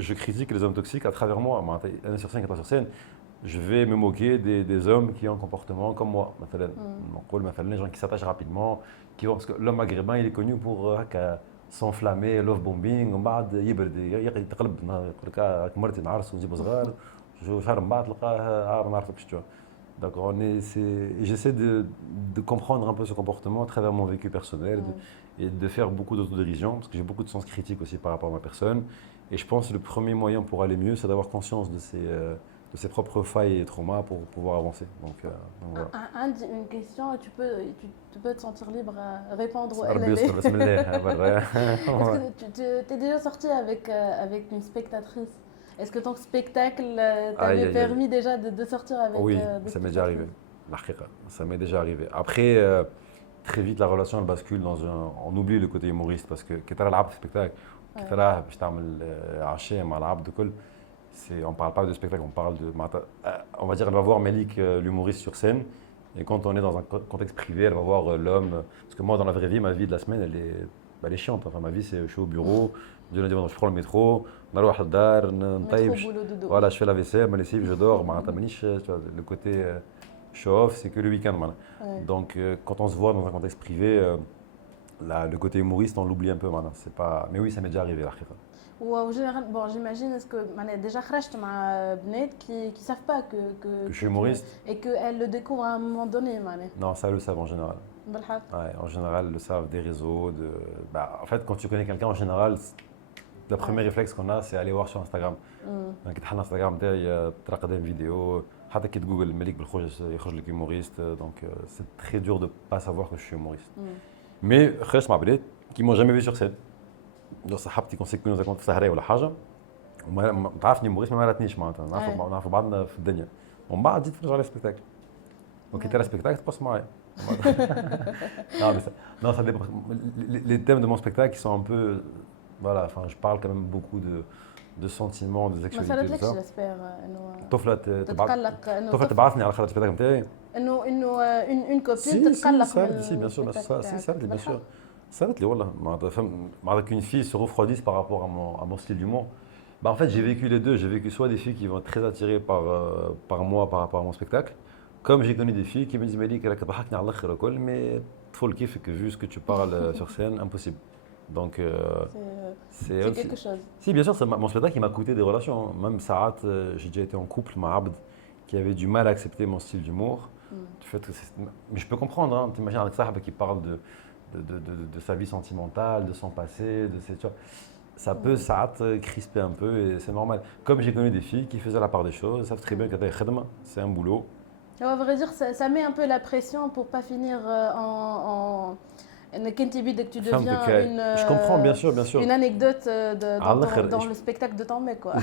Je critique les hommes toxiques à travers moi. 1 sur 5, 4 sur scène. Je vais me moquer des hommes qui ont un comportement comme moi. Les gens qui s'attachent rapidement, parce que l'homme maghrébin il est connu pour s'enflammer, love bombing, ومن بعد يبرد يتقلب يقول لك راك مرتي نعرس ونجيب صغار شهر من بعد تلقاه ما نعرفكش tu vois. Donc j'essaie de comprendre un peu ce comportement à travers mon vécu personnel et de faire beaucoup d'autodérision parce que j'ai beaucoup de sens critique aussi par rapport à ma personne et je pense que le premier moyen pour aller mieux c'est d'avoir conscience de ses propres failles et traumas pour pouvoir avancer. Donc voilà. Une question, tu peux te sentir libre à répondre. Est-ce que tu t'es déjà sorti avec une spectatrice? Est-ce que ton spectacle t'avait permis déjà de sortir avec Oui, ça m'est déjà arrivé. Ça m'est déjà arrivé. Après, très vite, la relation elle bascule on oublie le côté humoriste parce que quand tu as le spectacle, quand tu on parle pas de spectacle, on parle de... On va dire, elle va voir Malik, l'humoriste sur scène. Et quand on est dans un contexte privé, elle va voir l'homme. Parce que moi, dans la vraie vie, ma vie de la semaine, elle est chiante. Enfin, ma vie, c'est je suis au bureau, je prends le métro, voilà, je fais la vaisselle, ma lessive, je dors. Le côté show-off, c'est que le week-end. Donc, quand on se voit dans un contexte privé, le côté humoriste, on l'oublie un peu maintenant. C'est pas... Mais oui, ça m'est déjà arrivé, la khira. Bon, j'imagine, est-ce que déjà خرجت مع بنات qui savent pas Que je suis humoriste? et qu'elles le découvrent à un moment donné, mané. Non, ça, elles le savent en général. بالحق. Ouais, en général, elles le savent des réseaux. Bah, en fait, quand tu connais quelqu'un, en général, le premier réflexe qu'on a, c'est aller voir sur Instagram. Donc, tu as Instagram, tu as des vidéos. حتى كي تجوجل مليك بالخوج يخرج لك humoriste. Donc, c'est très dur de ne pas savoir que je suis humoriste. Mais خرجت مع بنات qui m'ont jamais vu sur scène. Donc, صاحبتي كون سيكون إذا كنت في سهرة ولا حاجة. وما تعرفني humoriste ما راتنيش معناتها. نعرفوا بعضنا في الدنيا. ومن بعد جيت نتفرج على سبيكتاكل. Donc, il y a un spectacle, passe معايا. Non, mais ça, non, ça dépend. Les thèmes de mon spectacle ils sont un peu. Voilà, enfin, je parle quand même beaucoup de sentiments, de ما sexualité. صارتلكش tout ça. جاسبير انه طفلة تتقلق انه طفلة تبعثني على خاطر السبيكتاكل نتاعي. انه اون كوبين تتقلق Si, bien sûr, ça, bien sûr. صارت لي والله معناتها فهم معناتها qu'une fille se refroidisse par rapport à mon style d'humour. Bah, en fait, j'ai vécu les deux. J'ai vécu soit des filles qui vont être très attirées par moi par rapport à mon spectacle, comme j'ai connu des filles qui me disent Malik, راك تضحكني على الاخر الكل, mais طفل كيفك vu ce que tu parles sur scène, impossible. Donc, c'est quelque chose. Si, bien sûr, mon spectacle il m'a coûté des relations. Même Saat, j'ai déjà été en couple, ma Abd, qui avait du mal à accepter mon style d'humour. Du fait que mais je peux comprendre, hein, t'imagines avec Sahab qui parle de sa vie sentimentale, de son passé, tu vois, ça peut Saat crisper un peu et c'est normal. Comme j'ai connu des filles qui faisaient la part des choses, savent très bien que c'est un boulot. À vrai dire, ça met un peu la pression pour pas finir en que tu deviens je comprends, bien sûr. Une anecdote dans le spectacle de ton mec, quoi.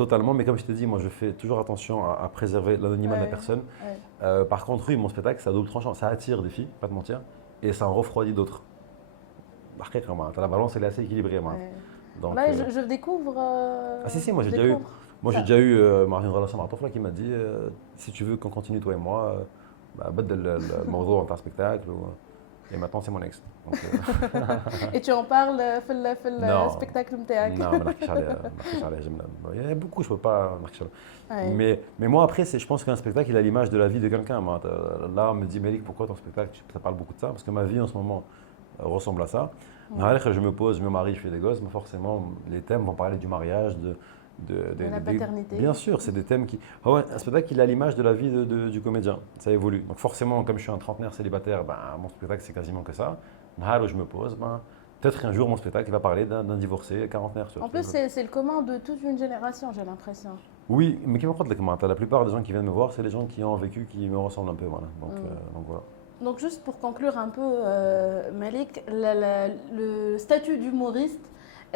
Totalement, mais comme je te dis, moi je fais toujours attention à préserver l'anonymat de la personne. Par contre, oui, mon spectacle, ça a double tranchant, ça attire des filles, pas de mentir, et ça en refroidit d'autres. La balance, elle est assez équilibrée. Donc, là, je découvre. Ah si, moi j'ai déjà eu une relation avec Tofla qui m'a dit si tu veux qu'on continue toi et moi, بدل الموضوع نتاع spectacle. Et maintenant, c'est mon ex. Donc, Et tu en parles في le spectacle نتاعك. Non, ما نحكيش عليها جملة. Il y a beaucoup, je peux pas نحكيش عليها. Mais moi après, je pense qu'un spectacle, il a l'image de la vie de quelqu'un. Là, on me dit Malik, pourquoi ton spectacle, ça parle beaucoup de ça? Parce que ma vie en ce moment ressemble à ça. Je me pose, je me marie, je fais des gosses, mais forcément, les thèmes vont parler du mariage, de la paternité. Bien sûr, c'est des thèmes qui. Ah ouais, un spectacle, il a l'image de la vie du comédien. Ça évolue. Donc forcément, comme je suis un trentenaire célibataire, mon spectacle, c'est quasiment que ça. Où je me pose, peut-être qu'un jour, mon spectacle, il va parler d'un divorcé quarantenaire. En plus, c'est le commun de toute une génération, j'ai l'impression. Oui, mais qui me compte la plupart des gens qui viennent me voir, c'est les gens qui ont vécu, qui me ressemblent un peu. Voilà. Donc voilà. Donc juste pour conclure un peu, Malik, le statut d'humoriste,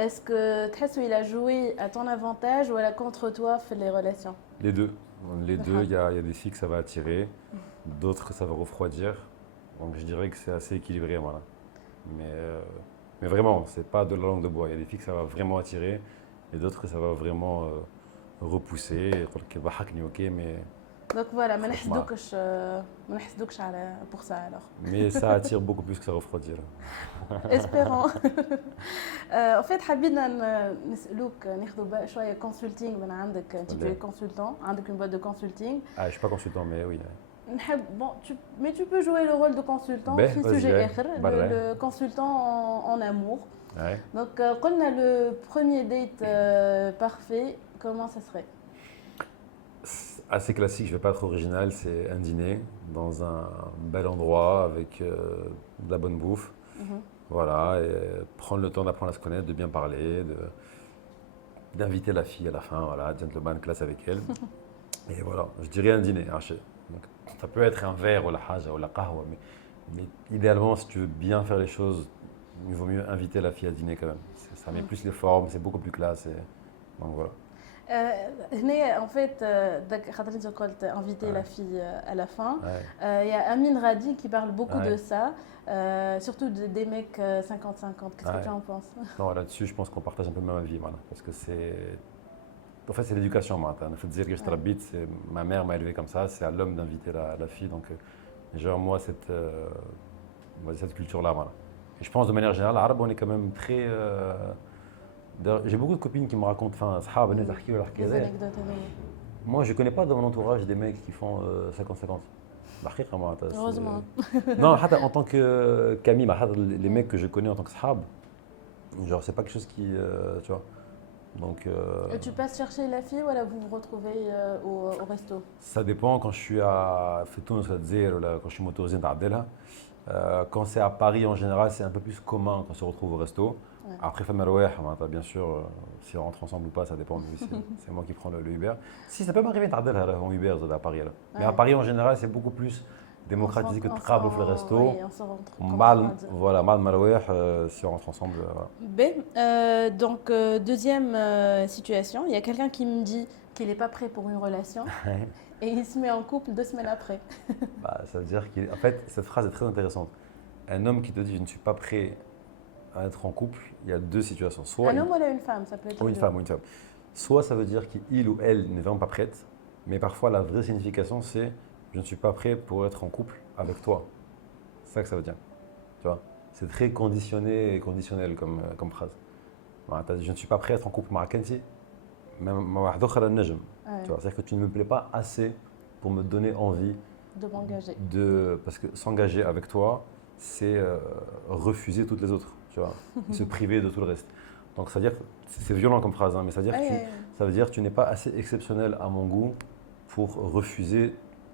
est-ce que Tassou il a joué à ton avantage ou contre toi fait les relations? Les deux. Il y a des filles que ça va attirer, d'autres que ça va refroidir. Donc je dirais que c'est assez équilibré, voilà. Mais vraiment, c'est pas de la langue de bois. Il y a des filles que ça va vraiment attirer et d'autres que ça va vraiment repousser. Ok, mais donc voilà, ما نحسدوكش على pour ça alors. Mais ça attire beaucoup plus que ça refroidit. Espérons. En fait, حبينا نسألوك ناخذوا شوية consulting من عندك. Tu es consultant, عندك une boîte de consulting. Ah, je suis pas consultant, mais oui. Bon, mais tu peux jouer le rôle de consultant في sujet آخر, le consultant en amour. Ouais. Donc, قلنا le premier date parfait, comment ça serait? Assez classique, je ne vais pas être original, c'est un dîner dans un bel endroit avec de la bonne bouffe. Voilà, et prendre le temps d'apprendre à se connaître, de bien parler, d'inviter la fille à la fin, voilà, gentleman classe avec elle. Et voilà, je dirais un dîner. Donc, ça peut être un verre ou la haja ou la qahwa, mais idéalement, si tu veux bien faire les choses, il vaut mieux inviter la fille à dîner quand même. Ça met plus les formes, c'est beaucoup plus classe. Donc voilà. En fait, quand tu as invité la fille à la fin, il y a Amine Radi qui parle beaucoup de ça, surtout des mecs 50-50. Qu'est-ce que tu en penses? Non, là-dessus, je pense qu'on partage un peu le même avis, voilà, parce que en fait, c'est l'éducation. Il faut dire que ma mère m'a élevé comme ça, c'est à l'homme d'inviter la fille. Donc, genre, moi, cette culture-là, voilà. Et je pense de manière générale, l'arabe, on est quand même très. J'ai beaucoup de copines qui me racontent, des anecdotes. Moi, je ne connais pas dans mon entourage des mecs qui font 50-50. الحقيقة معناتها Heureusement. non, حتى en tant que Camille, les mecs que je connais en tant que sahab, genre c'est pas quelque chose qui, tu vois. Donc Et tu passes chercher la fille ou alors vous vous retrouvez au resto? ça dépend quand je suis à Fetoun, quand je suis motorisé d'Abdelha. Quand c'est à Paris en général, c'est un peu plus commun quand on se retrouve au resto. Ouais. Après, Famaroueh, bien sûr, si on rentre ensemble ou pas, ça dépend. C'est moi qui prends le Uber. Si ça peut m'arriver d'Abdelha en Uber à Paris. Là. Mais à Ouais. Paris en général, c'est beaucoup plus démocratisé que de travailler au resto. Oui, on se rentre. Voilà, mal Maroueh, si on rentre ensemble. Voilà. B, donc deuxième situation, il y a quelqu'un qui me dit qu'il n'est pas prêt pour une relation et il se met en couple 2 semaines après. Bah, ça veut dire qu'en fait, cette phrase est très intéressante. Un homme qui te dit je ne suis pas prêt à être en couple, il y a deux situations. Soit Un homme ou une femme, ça peut être ou une deux. femme, ou une femme. Soit ça veut dire qu'il ou elle n'est vraiment pas prête, mais parfois la vraie signification c'est je ne suis pas prêt pour être en couple avec toi. C'est ça que ça veut dire. Tu vois, c'est très conditionné et conditionnel comme phrase. معناتها je ne suis pas prêt à être en couple مع كنتي مع واحد اخر النجم. Ouais, Tu vois, c'est-à-dire que tu ne me plais pas assez pour me donner envie de m'engager. parce que s'engager avec toi, c'est refuser toutes les autres, tu vois, et se priver de tout le reste. Donc, c'est-à-dire, c'est violent comme phrase, hein, mais c'est-à-dire que ça veut dire que tu n'es pas assez exceptionnel à mon goût pour refuser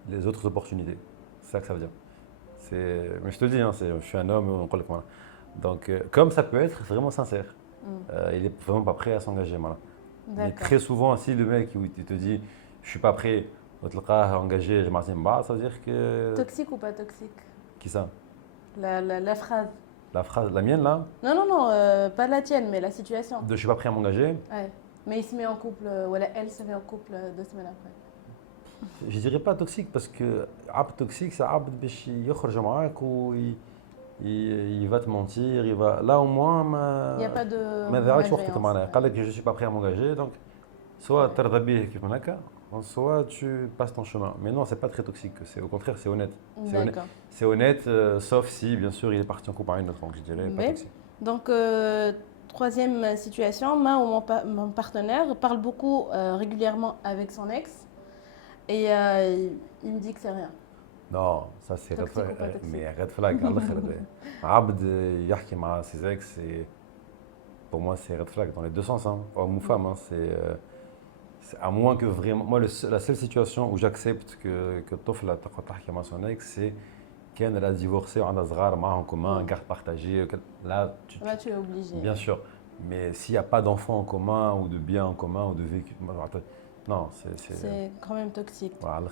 les autres opportunités. C'est ça que ça veut dire. Mais je te le dis, hein, je suis un homme, voilà. Donc, comme ça peut être vraiment sincère, il est vraiment pas prêt à s'engager. Voilà. Mais très souvent, si le mec il te dit je suis pas prêt, engagé, ça veut dire que. Toxique ou pas toxique? Qui ça? La phrase. La phrase, la mienne là? Non, non, non, pas la tienne, mais la situation. De je suis pas prêt à m'engager. Ouais. Mais il se met en couple, voilà, elle se met en couple 2 semaines après. Je dirais pas toxique parce que عبد toxique c'est عبد باش يخرج معاك il va te mentir, il va là au moins Il n'y a pas de. ما ضيعش وقتك معنا قال لك je suis pas prêt à m'engager donc soit ترضى به كيف هكا soit tu passes ton chemin. Mais non, c'est pas très toxique, c'est au contraire c'est honnête. C'est honnête sauf si bien sûr il est parti en couple avec une autre, donc je dirais pas toxique. Donc troisième situation, moi ou mon partenaire parle beaucoup régulièrement avec son ex et il me dit que c'est rien. Non, ça c'est red flag. Mais red flag, على الآخر. عبد يحكي مع ses ex, pour moi c'est red flag dans les deux sens, hein. Homme ou femme, hein. À moins que vraiment, moi la seule situation où j'accepte que الطفلة تقعد تحكي مع son ex, c'est qu'elle a divorcé, وعندها صغار معهم commun, garde partagée. Là tu es obligé. Bien sûr, mais s'il n'y a pas d'enfants en commun ou de biens en commun ou de vécu, non, c'est quand même toxique. Voilà.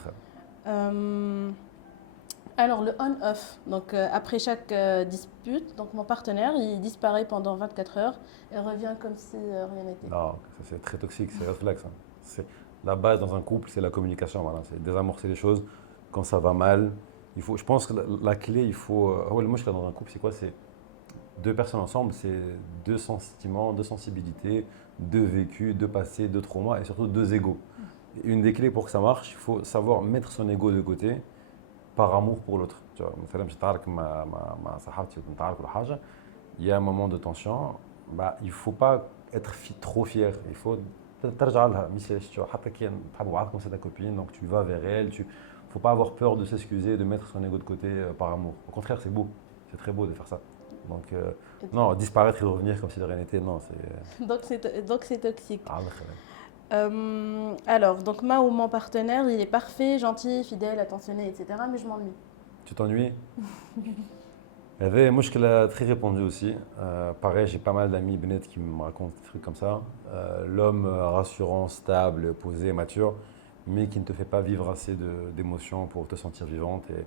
Alors le on-off, donc après chaque dispute, donc mon partenaire il disparaît pendant 24 heures et revient comme si rien n'était. Non, ça c'est très toxique, c'est réflexe. C'est la base dans un couple, c'est la communication. Voilà, c'est désamorcer les choses quand ça va mal. Je pense que la clé, il faut. Le mot dans un couple, c'est quoi? C'est deux personnes ensemble, c'est deux sentiments, deux sensibilités, deux vécus, deux passés, deux traumas et surtout deux égos. Une des clés pour que ça marche, il faut savoir mettre son ego de côté par amour pour l'autre. Tu vois, il y a un moment de tension, bah, il ne faut pas être trop fier. Il faut ترجع لها حتى كي تحبوا بعضكم c'est ta copine, donc tu vas vers elle. Il ne faut pas avoir peur de s'excuser, de mettre son ego de côté par amour. Au contraire, c'est beau, c'est très beau de faire ça. Donc non, disparaître et revenir comme si de rien n'était, non, c'est. Donc c'est toxique. Alors, donc moi ou mon partenaire, il est parfait, gentil, fidèle, attentionné, etc. Mais je m'ennuie. Tu t'ennuies? Il y avait une مشكلة très répandue aussi. Pareil, j'ai pas mal d'amis Benet qui me racontent des trucs comme ça. L'homme rassurant, stable, posé, mature, mais qui ne te fait pas vivre assez d'émotions pour te sentir vivante. Et,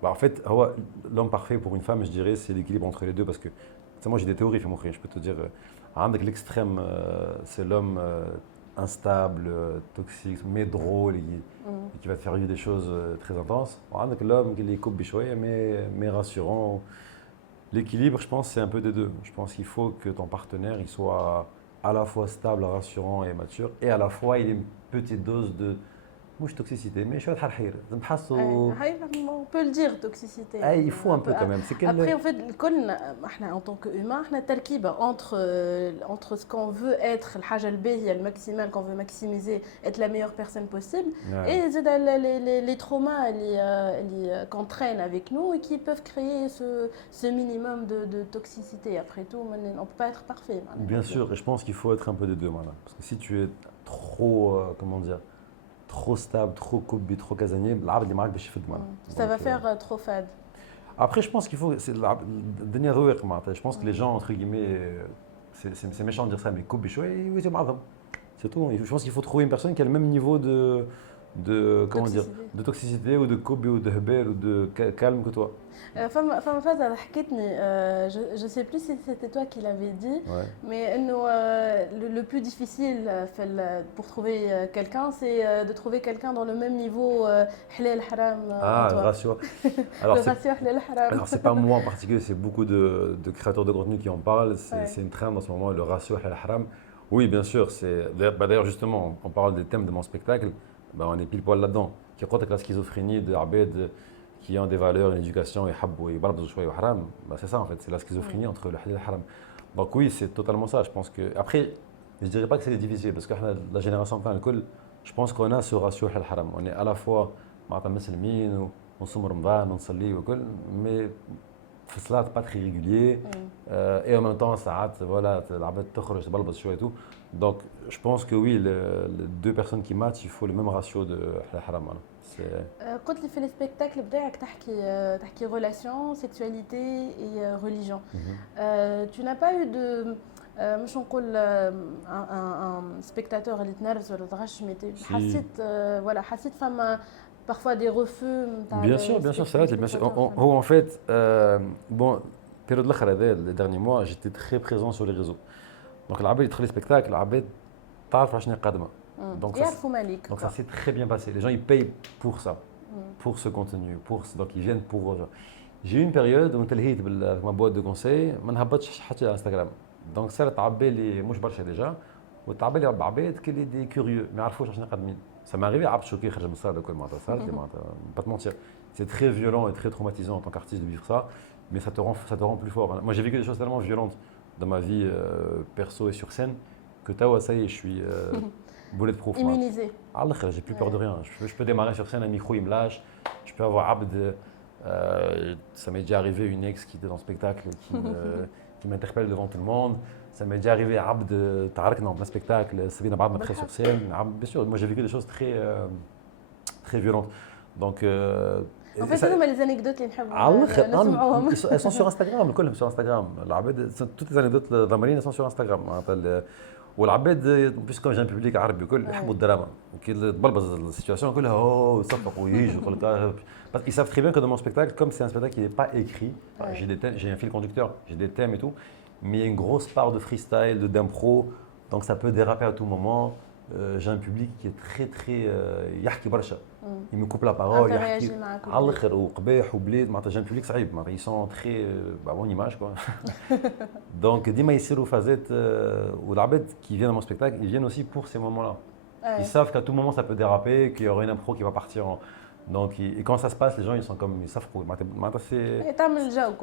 bah, en fait, l'homme parfait pour une femme, je dirais, c'est l'équilibre entre les deux parce que moi j'ai des théories, je peux te dire. Avec l'extrême, c'est l'homme instable, toxique, mais drôle, et qui va te faire vivre des choses très intenses. Avec l'homme qui est coupe mais rassurant. L'équilibre, je pense, c'est un peu des deux. Je pense qu'il faut que ton partenaire il soit à la fois stable, rassurant et mature, et à la fois il ait une petite dose مش توكسيسيتي مي شويه حرحير نحسوا on peut le dire toxicité. il faut un peu quand même c'est Après en fait en tant qu'humain احنا تركيبه entre ce qu'on veut être الحاجه الباهيه الماكسيمال qu'on veut maximiser être la meilleure personne possible et les traumas qu'on traîne avec nous et qui peuvent créer ce minimum de toxicité. Après tout on peut pas être parfait. Bien sûr et je pense qu'il faut être un peu des deux maintenant parce que si tu es trop comment dire trop stable, trop كوبي, trop casanier, العبد اللي معاك باش يفد معنا. Ça va faire trop fade. Après je pense qu'il faut c'est الدنيا ذوق معناتها. Je pense que les gens entre guillemets c'est méchant de dire ça mais كوبي شويه يوزوا بعضهم. C'est tout. Je pense qu'il faut trouver une personne qui a le même niveau de comment dire de toxicité ou de كوبي ou de هبال ou de calme que toi. فما فازة ضحكتني je sais plus si c'était toi qui l'avais dit mais انه le plus difficile pour trouver quelqu'un c'est de trouver quelqu'un dans le même niveau halal haram le ratio. Alors le ratio halal haram. Alors c'est pas moi en particulier, c'est beaucoup de créateurs de contenu qui en parlent, c'est une trend en ce moment le ratio halal haram. Oui, bien sûr, c'est d'ailleurs justement on parle des thèmes de mon spectacle, on est pile poil là-dedans. Qui raconte la schizophrénie de Abed qui ont des valeurs, une éducation, et c'est ça en fait, c'est la schizophrénie entre le halal et le haram. Donc oui, c'est totalement ça. Je pense que après, je dirais pas que c'est difficile parce que la génération je pense qu'on a ce ratio halal haram. On est à la fois musulmans, on somme Ramadan, on صلي وكل, mais في الصلاة pas très régulier et en même temps ساعات voilà العباد تخرج تبلبط شوية et tout. Donc je pense que oui, les deux personnes qui matchent, il faut le même ratio de halal haram. قلت لي في السبيكتاكل بتاعك تحكي relation, sexualité et religion. Tu n'as pas eu de مش نقول un spectateur اللي تنرفز ولا تغش mais حسيت فما parfois des refus. Bien sûr, c'est là bien sûr. En fait bon période الاخر هذا les derniers mois, j'étais très présent sur les réseaux. Donc العباد يدخل السبيكتاكل العباد تعرف شنو قادمه. Donc ça s'est très bien passé. Les gens ils payent pour ça, pour ce contenu, donc ils viennent pour. J'ai eu une période où انتلهيت avec ma boîte de conseil, ما نهبطش حتى على انستغرام. Donc صارت عبالي مش برشا ديجا وتعبالي عباد كلي دي كوريو ما يعرفوش شنو قادمين. Ça m'est arrivé عبد شوكي خرج من الصاله كل معناتها صارت لي معناتها pas te mentir. C'est très violent et très traumatisant en tant qu'artiste de vivre ça, mais ça te rend plus fort. Moi j'ai vécu des choses tellement violentes dans ma vie perso et sur scène que ça y est, je suis bulletproof. Immunisé. J'ai plus peur de rien. Je peux démarrer sur scène, un micro, il me lâche. Je peux avoir Abd. Ça m'est déjà arrivé une ex qui était dans le spectacle qui m'interpelle devant tout le monde. Ça m'est déjà arrivé Abd, Tarakna dans le spectacle, Sabine Abad m'attrait sur scène. Bien sûr, moi j'ai vécu des choses très violentes. Donc. En fait, c'est les anecdotes اللي نحب نسمعوهم. Elles sont sur Instagram, كلهم sur Instagram. Toutes les anecdotes ضمرين sont sur Instagram. والعباد بس كون جان بيبليك عربي الكل يحبوا الدراما وكي تبلبز السيتواسيون كلها يصفقوا ويجوا يقول لك parce qu'ils savent très bien que dans mon spectacle comme c'est un spectacle qui n'est pas écrit j'ai un fil conducteur, j'ai des thèmes et tout mais il y a une grosse part de freestyle, d'impro donc ça peut déraper à tout moment. J'ai un public qui est très يحكي برشا. Il me coupe la parole, يحكي على الاخر وقباح وبلاد معناتها j'ai un public صعيب معناتها ils sont très bonne image quoi. Donc ديما يصيروا فازات والعباد qui viennent à mon spectacle, ils viennent aussi pour ces moments-là. Ils savent qu'à tout moment ça peut déraper, qu'il y aura une impro qui va partir en donc et quand ça se passe les gens ils sont comme ils savent معناتها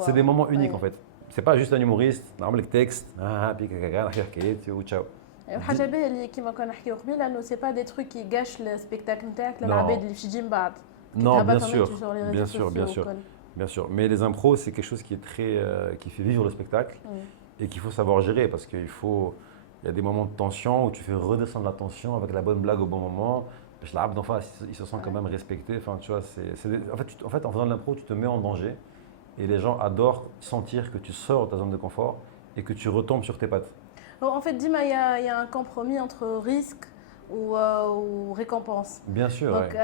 c'est des moments uniques en fait. C'est pas juste un humoriste, نعمل لك تكست puis نحكي حكايات وتشاو. الحاجه باهيه اللي كيما كنا نحكيو قبيله انه سي با دي تروك كي غاش السبيكتاكل نتاعك للعباد اللي باش يجي من بعد. Non, bien sûr. Mais les impros, c'est quelque chose qui est qui fait vivre le spectacle et qu'il faut savoir gérer parce qu'il y a des moments de tension où tu fais redescendre la tension avec la bonne blague au bon moment. L'abd en face, il se sent quand même respecté. Enfin, tu vois, en fait, en faisant de l'impro, tu te mets en danger et les gens adorent sentir que tu sors de ta zone de confort et que tu retombes sur tes pattes. En fait, Dima, il y a un compromis entre risque ou récompense. Bien sûr. Donc,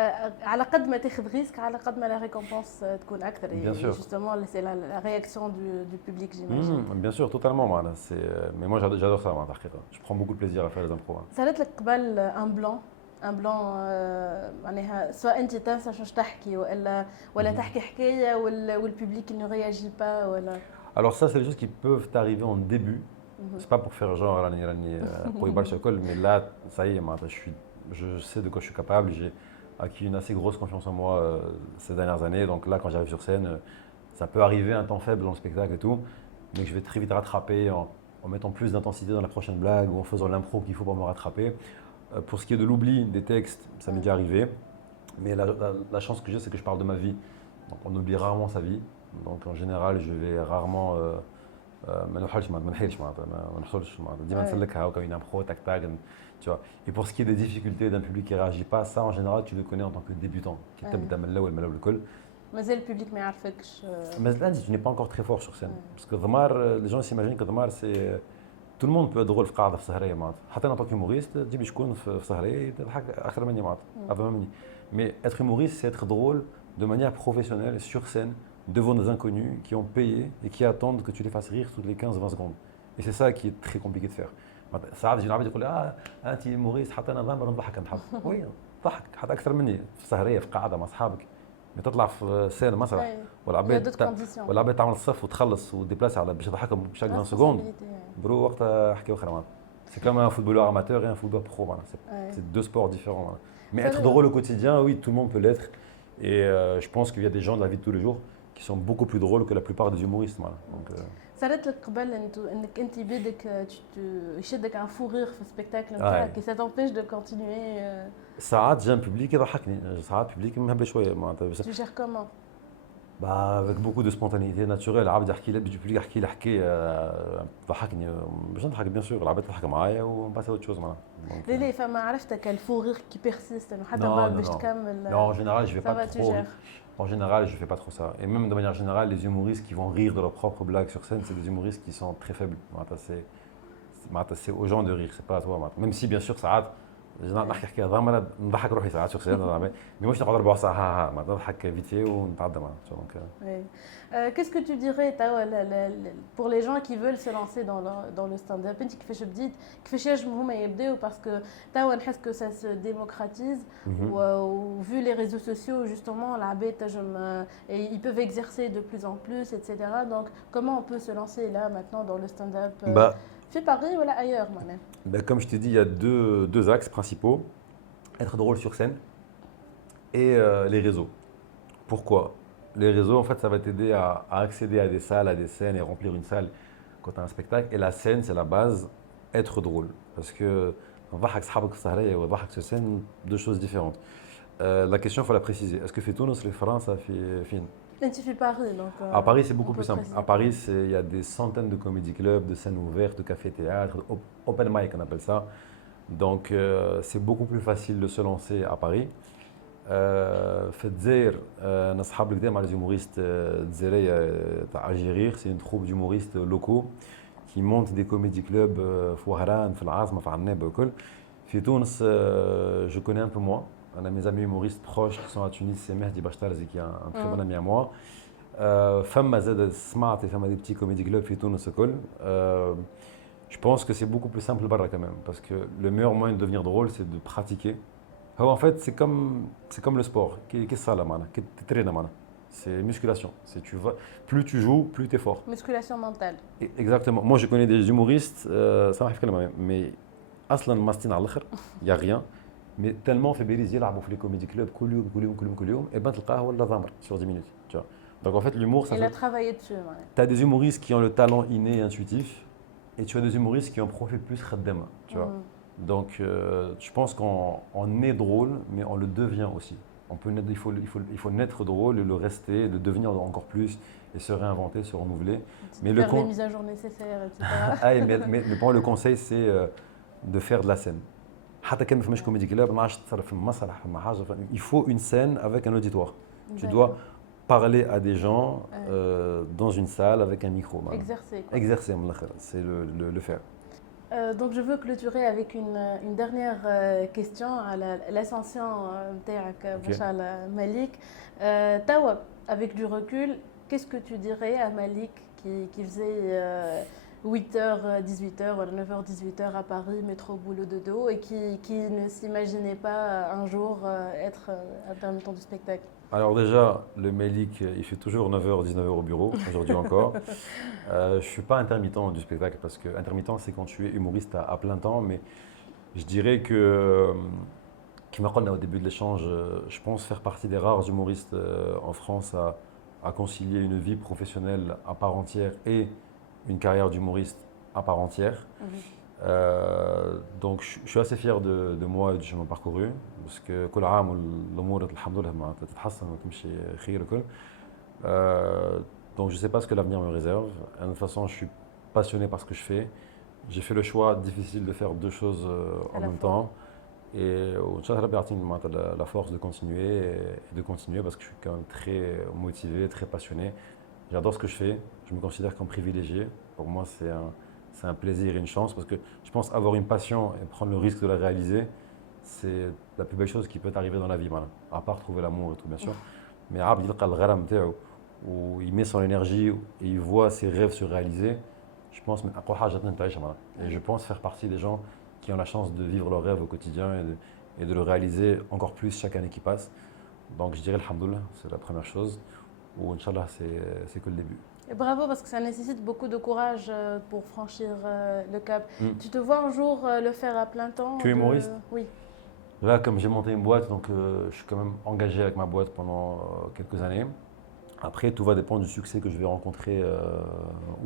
على قد ما تاخذ risque, على قد ما la récompense تكون أكثر. Bien sûr. Justement, c'est la réaction du public, j'imagine. Bien sûr, totalement. Mais moi, j'adore ça. Je prends beaucoup de plaisir à faire les impros. صارت لك قبل un blanc معناها سواء أنت تنسى شو تحكي ولا تحكي حكاية والpublic ne réagit pas ولا. Alors ça, c'est des choses qui peuvent t'arriver en début. C'est pas pour faire genre pour y mais là ça y est je sais de quoi je suis capable, j'ai acquis une assez grosse confiance en moi ces dernières années. Donc là, quand j'arrive sur scène, ça peut arriver un temps faible dans le spectacle et tout, mais que je vais très vite rattraper en mettant plus d'intensité dans la prochaine blague ou en faisant l'impro qu'il faut pour me rattraper. Pour ce qui est de l'oubli des textes, ça m'est déjà arrivé. Mais la chance que j'ai, c'est que je parle de ma vie. Donc on oublie rarement sa vie. Donc en général, je vais rarement. ما نحاولش ما نحيلش معناتها ما نحصلش معناتها ديما نسلكها هكا une impro tac tac tu vois. Et pour ce qui est des difficultés d'un public qui ne réagit pas, ça en général tu le connais en tant que débutant qui تبدا من الاول من الكل. مازال الببليك ما يعرفكش. Mais là tu n'es pas encore très fort sur scène parce que Dhamar, les gens s'imaginent que Dhamar c'est tout le monde peut être drôle في قاعده في سهريه معناتها حتى انا طاك humoriste تجيب شكون في سهريه تضحك اكثر مني معناتها افهم مني. Mais être humoriste c'est être drôle de manière professionnelle sur scène devant des inconnus qui ont payé et qui attendent que tu les fasses rire toutes les 15-20 secondes. Et c'est ça qui est très compliqué de faire. ساعات يجي العباد يقول لي انت موريست حتى انا ضامر نضحك نضحك. وي ضحك حتى اكثر مني في سهريه في قاعده مع اصحابك. تطلع في سين مسرح والعباد تعمل الصف وتخلص وديبلاسي على باش يضحكهم بشاك 20 سكوند. برو وقتها حكايه اخرى. C'est comme un footballeur amateur et un footballeur pro. Voilà. C'est deux sports différents. Voilà. Mais être drôle au quotidien, oui, tout le monde peut l'être. Et je pense qu'il y a des gens de la vie de tous les jours qui sont beaucoup plus drôles que la plupart des humoristes. Voilà. Donc, صارت لك قبل انك انت بدك يشدك عن فو ريغ في السبيكتاكل نتاعك ça t'empêche de continuer. ساعات جا ببليك يضحكني، ساعات ببليك مهبل شويه معناتها. Tu gères comment؟ Bah, avec beaucoup de spontanéité naturelle. عبد يحكي لي بيجي بليك يحكي لي حكايه تضحكني باش نضحك بيان سور العباد تضحك معايا ونباسي اوت شوز معناها. ليه فما عرفتك الفو ريغ كي بيرسيست انه حتى بعد باش تكمل. Non, en général, je vais pas trop. En général, je fais pas trop ça. Et même de manière générale, les humoristes qui vont rire de leurs propres blagues sur scène, c'est des humoristes qui sont très faibles. C'est aux gens de rire, c'est pas à toi. Même si, bien sûr, ça rate. نحكي حكايه ضامنه نضحك روحي ساعات sur scène, mais مش نقعد 4 ساعات ها نضحك فيت في ونتعدى معناتها. Qu'est-ce que tu dirais pour les gens qui veulent se lancer dans le stand-up انت كيفاش بديت كيفاش هما يبداو parce que توا نحس que ça se démocratise ou vu les réseaux sociaux justement العباد تنجم ils peuvent exercer de plus en plus etc. Donc comment on peut se lancer là maintenant dans le stand-up في Paris ou ailleurs moi-même? Comme je t'ai dit, il y a deux axes principaux. Être drôle sur scène et les réseaux. Pourquoi? Les réseaux, en fait, ça va t'aider à accéder à des salles, à des scènes et remplir une salle quand tu as un spectacle. Et la scène, c'est la base, être drôle. Parce que sur scène, deux choses différentes. La question, il faut la préciser. Est-ce que fait Tunis, les France, ça fait fin? Tu fais Paris, donc. À Paris, c'est beaucoup plus simple. À Paris, il y a des centaines de comédie clubs, de scènes ouvertes, de cafés-théâtres, open mic, on appelle ça. Donc, c'est beaucoup plus facile de se lancer à Paris. في الجزائر نصحاب القدام مع les humoristes الجزائرية تاع أجيرير. C'est une troupe d'humoristes locaux qui montent des comédie clubs في وهران في العاصمة في عنابة وكل. في تونس je connais un peu moins. On a mes amis humoristes proches qui sont à Tunis, c'est Mehdi Bachtarzi qui est un très bon ami à moi. Femme زاد سمعت فما des petits comédie clubs في تونس وكل. Je pense que c'est beaucoup plus simple برا quand même parce que le meilleur moyen de devenir drôle c'est de pratiquer. En fait, c'est comme le sport. Qu'est-ce que ça là, man? C'est musculation. Plus tu joues, plus tu es fort. Musculation mentale. Exactement. Moi, je connais des humoristes, ça m'arrive quand même, mais أصلاً ماستين على الآخر, il y a rien. Mais tellement fait بيريز يلعبوا في les comédie clubs كل يوم, et ben تلقاه ولا ضامر sur 10 minutes. Tu vois. Donc en fait, l'humour, ça. Il a travaillé dessus. Ouais. Tu as des humoristes qui ont le talent inné et intuitif, et tu as des humoristes qui ont un profil plus khaddam, tu vois. Donc, je pense qu'on est drôle, mais on le devient aussi. Il faut naître drôle, le rester, le devenir encore plus, et se réinventer, se renouveler. Mais faire les mises à jour nécessaires, etc. mais pour le conseil, c'est de faire de la scène. Il faut une scène avec un auditoire. Tu dois parler à des gens dans une salle avec un micro. Exercer. Exercer, c'est le faire. Donc je veux clôturer avec une dernière question à l'ascension de Malik. Tawa, avec du recul, qu'est-ce que tu dirais à Malik qui faisait 8h, 18h, 9h, 18h à Paris, métro, boulot, dodo, et qui ne s'imaginait pas un jour être intermittent du spectacle? Alors déjà, le Malik, il fait toujours 9h, 19h au bureau, aujourd'hui encore. Je ne suis pas intermittent du spectacle parce que intermittent, c'est quand tu es humoriste à plein temps, mais je dirais que Comme on a au début de l'échange, je pense faire partie des rares humoristes en France à concilier une vie professionnelle à part entière et une carrière d'humoriste à part entière. Donc je suis assez fier de moi et du chemin parcouru parce que كل عام والامور الحمد لله معناتها تتحسن وتمشي خير وكل. Donc je ne sais pas ce que l'avenir me réserve. De toute façon, je suis passionné par ce que je fais. J'ai fait le choix difficile de faire deux choses en même temps. Et Inch'Allah, Rabbi يعطيني معناتها la force de continuer et de continuer parce que je suis quand même très motivé, très passionné. J'adore ce que je fais. Je me considère comme privilégié. Pour moi, c'est un plaisir et une chance parce que je pense avoir une passion et prendre le risque de la réaliser, c'est la plus belle chose qui peut arriver dans la vie, voilà. À part trouver l'amour et tout, bien sûr. Mais Abd يلقى الغرام نتاعو où il met son énergie et il voit ses rêves se réaliser, je pense من أقوى حاجة تعيشها معنا. Et je pense faire partie des gens qui ont la chance de vivre leurs rêves au quotidien et de le réaliser encore plus chaque année qui passe. Donc je dirais alhamdoulilah, c'est la première chose. Ou Inch'Allah, c'est que le début. Et bravo parce que ça nécessite beaucoup de courage pour franchir le cap. Tu te vois un jour le faire à plein temps? Tu es humoriste? Oui. Là, comme j'ai monté une boîte, donc je suis quand même engagé avec ma boîte pendant quelques années. Après, tout va dépendre du succès que je vais rencontrer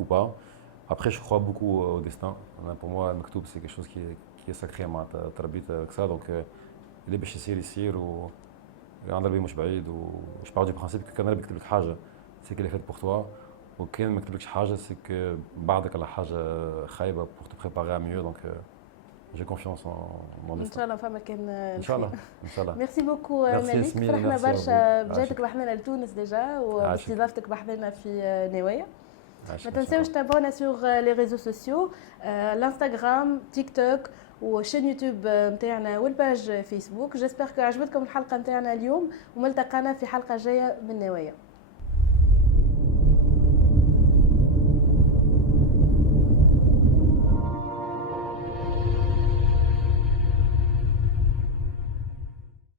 ou pas. Après, je crois beaucoup au destin. Pour moi, le Maktoub, c'est quelque chose qui est sacré مع تربيت avec ça. Donc, اللي باش يصير يصير وعند ربي مش بعيد. Je pars du principe que كان ربي كتب لك حاجة, c'est qu'elle est faite pour toi. وكان ما كتبلكش حاجة, c'est que بعدك على حاجة خايبة pour te préparer à mieux. Donc, j'ai confiance en mon destin. Inch'Allah, femme كان Inchallah. Inchallah. ميرسي بوكو مالك. فرحنا برشا بجاتك بحثنا لتونس ديجا واستضافتك بحثنا في نوايا. ما تنساوش تابعونا سور لي ريزو سوسيو, الانستغرام, تيك توك وشين يوتيوب نتاعنا والباج فيسبوك. جيسبر كو عجبتكم الحلقه نتاعنا اليوم وملتقانا في حلقه جايه من نوايا.